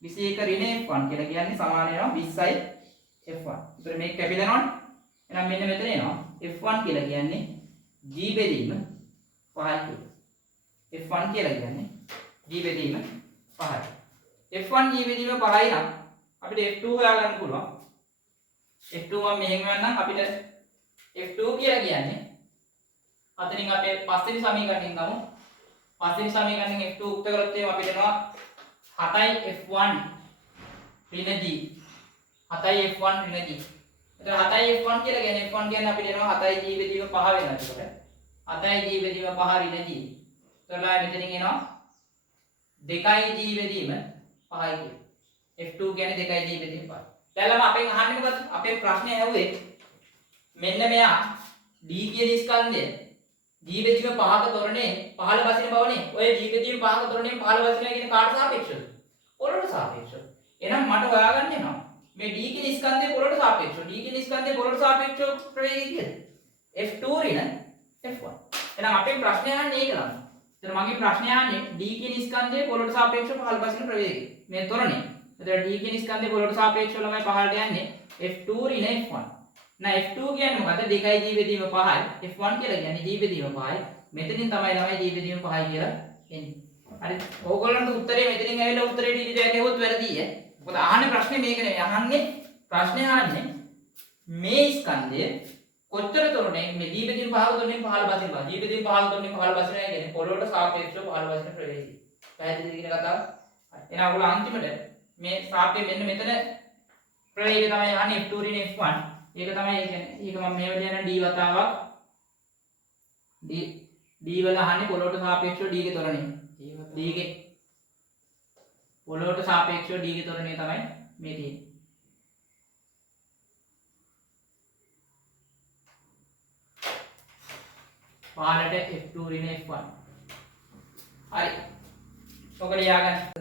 21 ඍණ F1 කියලා කියන්නේ සමාන වෙනවා 20යි F1. ඒතර මේක කැපිලා යනවනේ. එහෙනම් මෙන්න මෙතන එනවා F1 කියලා කියන්නේ G බෙදීම 5යි කියලා. F1 කියලා කියන්නේ G බෙදීම 5යි. F1 G බෙදීම 5යි නම් අපිට F2 හොයාගන්න පුළුවන්. F2 මම මෙහෙම ගන්නම් අපිට F2 කියලා කියන්නේ අතනින් අපේ පස්වෙනි සමීකරණයෙන් ගමු. පස්වෙනි සමීකරණයෙන් F2 උක්ත කරොත් එහෙනම් අපිට එනවා 7යි F1 ඍණ G. 7යි F1 ඍණ G. එතන 7යි F1 කියලා කියන්නේ F1 කියන්නේ අපිට එනවා 7යි G බෙදීම 5 වෙනවා ඒකට. 7යි G බෙදීම 5 ඍණ G. එතකොට මෙතනින් එනවා 2යි G බෙදීම 5යි කියලා. F2 කියන්නේ 2යි G බෙදීම 5. දැන් ළම අපෙන් අහන්නේ මොකද? අපේ ප්‍රශ්නේ ඇහුවේ මෙන්න මෙයා D කියන ස්කන්ධය G බෙදීම 5ක තොරණේ 15 වශයෙන් බවනේ. ඔය G බෙදීම 5ක තොරණේ 15 වශයෙන් කියන කාට සාපේක්ෂද? පොළොට සාපේක්ෂව. එහෙනම් මට හොයාගන්න වෙනවා මේ D කියන ස්කන්ධය පොළොට සාපේක්ෂව. D කියන ස්කන්ධය පොළොට සාපේක්ෂව ප්‍රවේගය කියලා. F2 ඍණ F1. එහෙනම් අපේ ප්‍රශ්නේ අහන්නේ ඒක ළම. එතන මගේ ප්‍රශ්නේ අහන්නේ D කියන ස්කන්ධය පොළොට සාපේක්ෂව 15 වශයෙන් ප්‍රවේගය. මේ තොරණේ. එතන D කියන ස්කන්ධය පොළොට සාපේක්ෂව ළමයි 15ට යන්නේ F2 ඍණ F1. ना F2 කියන්නේ මොකද 2යි G බෙදීම 5යි F1 කියලා කියන්නේ G බෙදීම 5යි මෙතනින් තමයි ළමයි G බෙදීම 5යි කියලා එන්නේ හරි ඕගොල්ලන්ට උත්තරේ මෙතනින් ඇවිල්ලා උත්තරේ ඩීටේල් එකක් ගෙවුවොත් වැරදියි ඈ මොකද අහන්නේ ප්‍රශ්නේ මේක නෙවෙයි අහන්නේ ප්‍රශ්නේ අහන්නේ මේ ස්කන්ධය කොච්චර තොරණේ මේ G බෙදීම 5ක තොරණේ 15 වශයෙන් G බෙදීම 5ක තොරණේ 15 වශයෙන් කියන්නේ පොළොවට සාපේක්ෂව 15 වශයෙන් ප්‍රවේගය පැහැදිලිද කියන කතාව? හරි. එහෙනම් ඔයගොල්ලෝ අන්තිමට මේ සාපේ මෙන්න මෙතන ප්‍රලේඛය තමයි අහන්නේ F2 ඍණ F1. ඒක තමයි ඒ කියන්නේ ඒක මම මේව ලියන d වතාවක් d වල අහන්නේ පොළොවට සාපේක්ෂව d ගේ ත්වරණය. d ගේ පොළොවට සාපේක්ෂව d ගේ ත්වරණය තමයි මේ තියෙන්නේ. පහළට F2 ඍණ F1. හරි. ඔක ලියා ගන්න.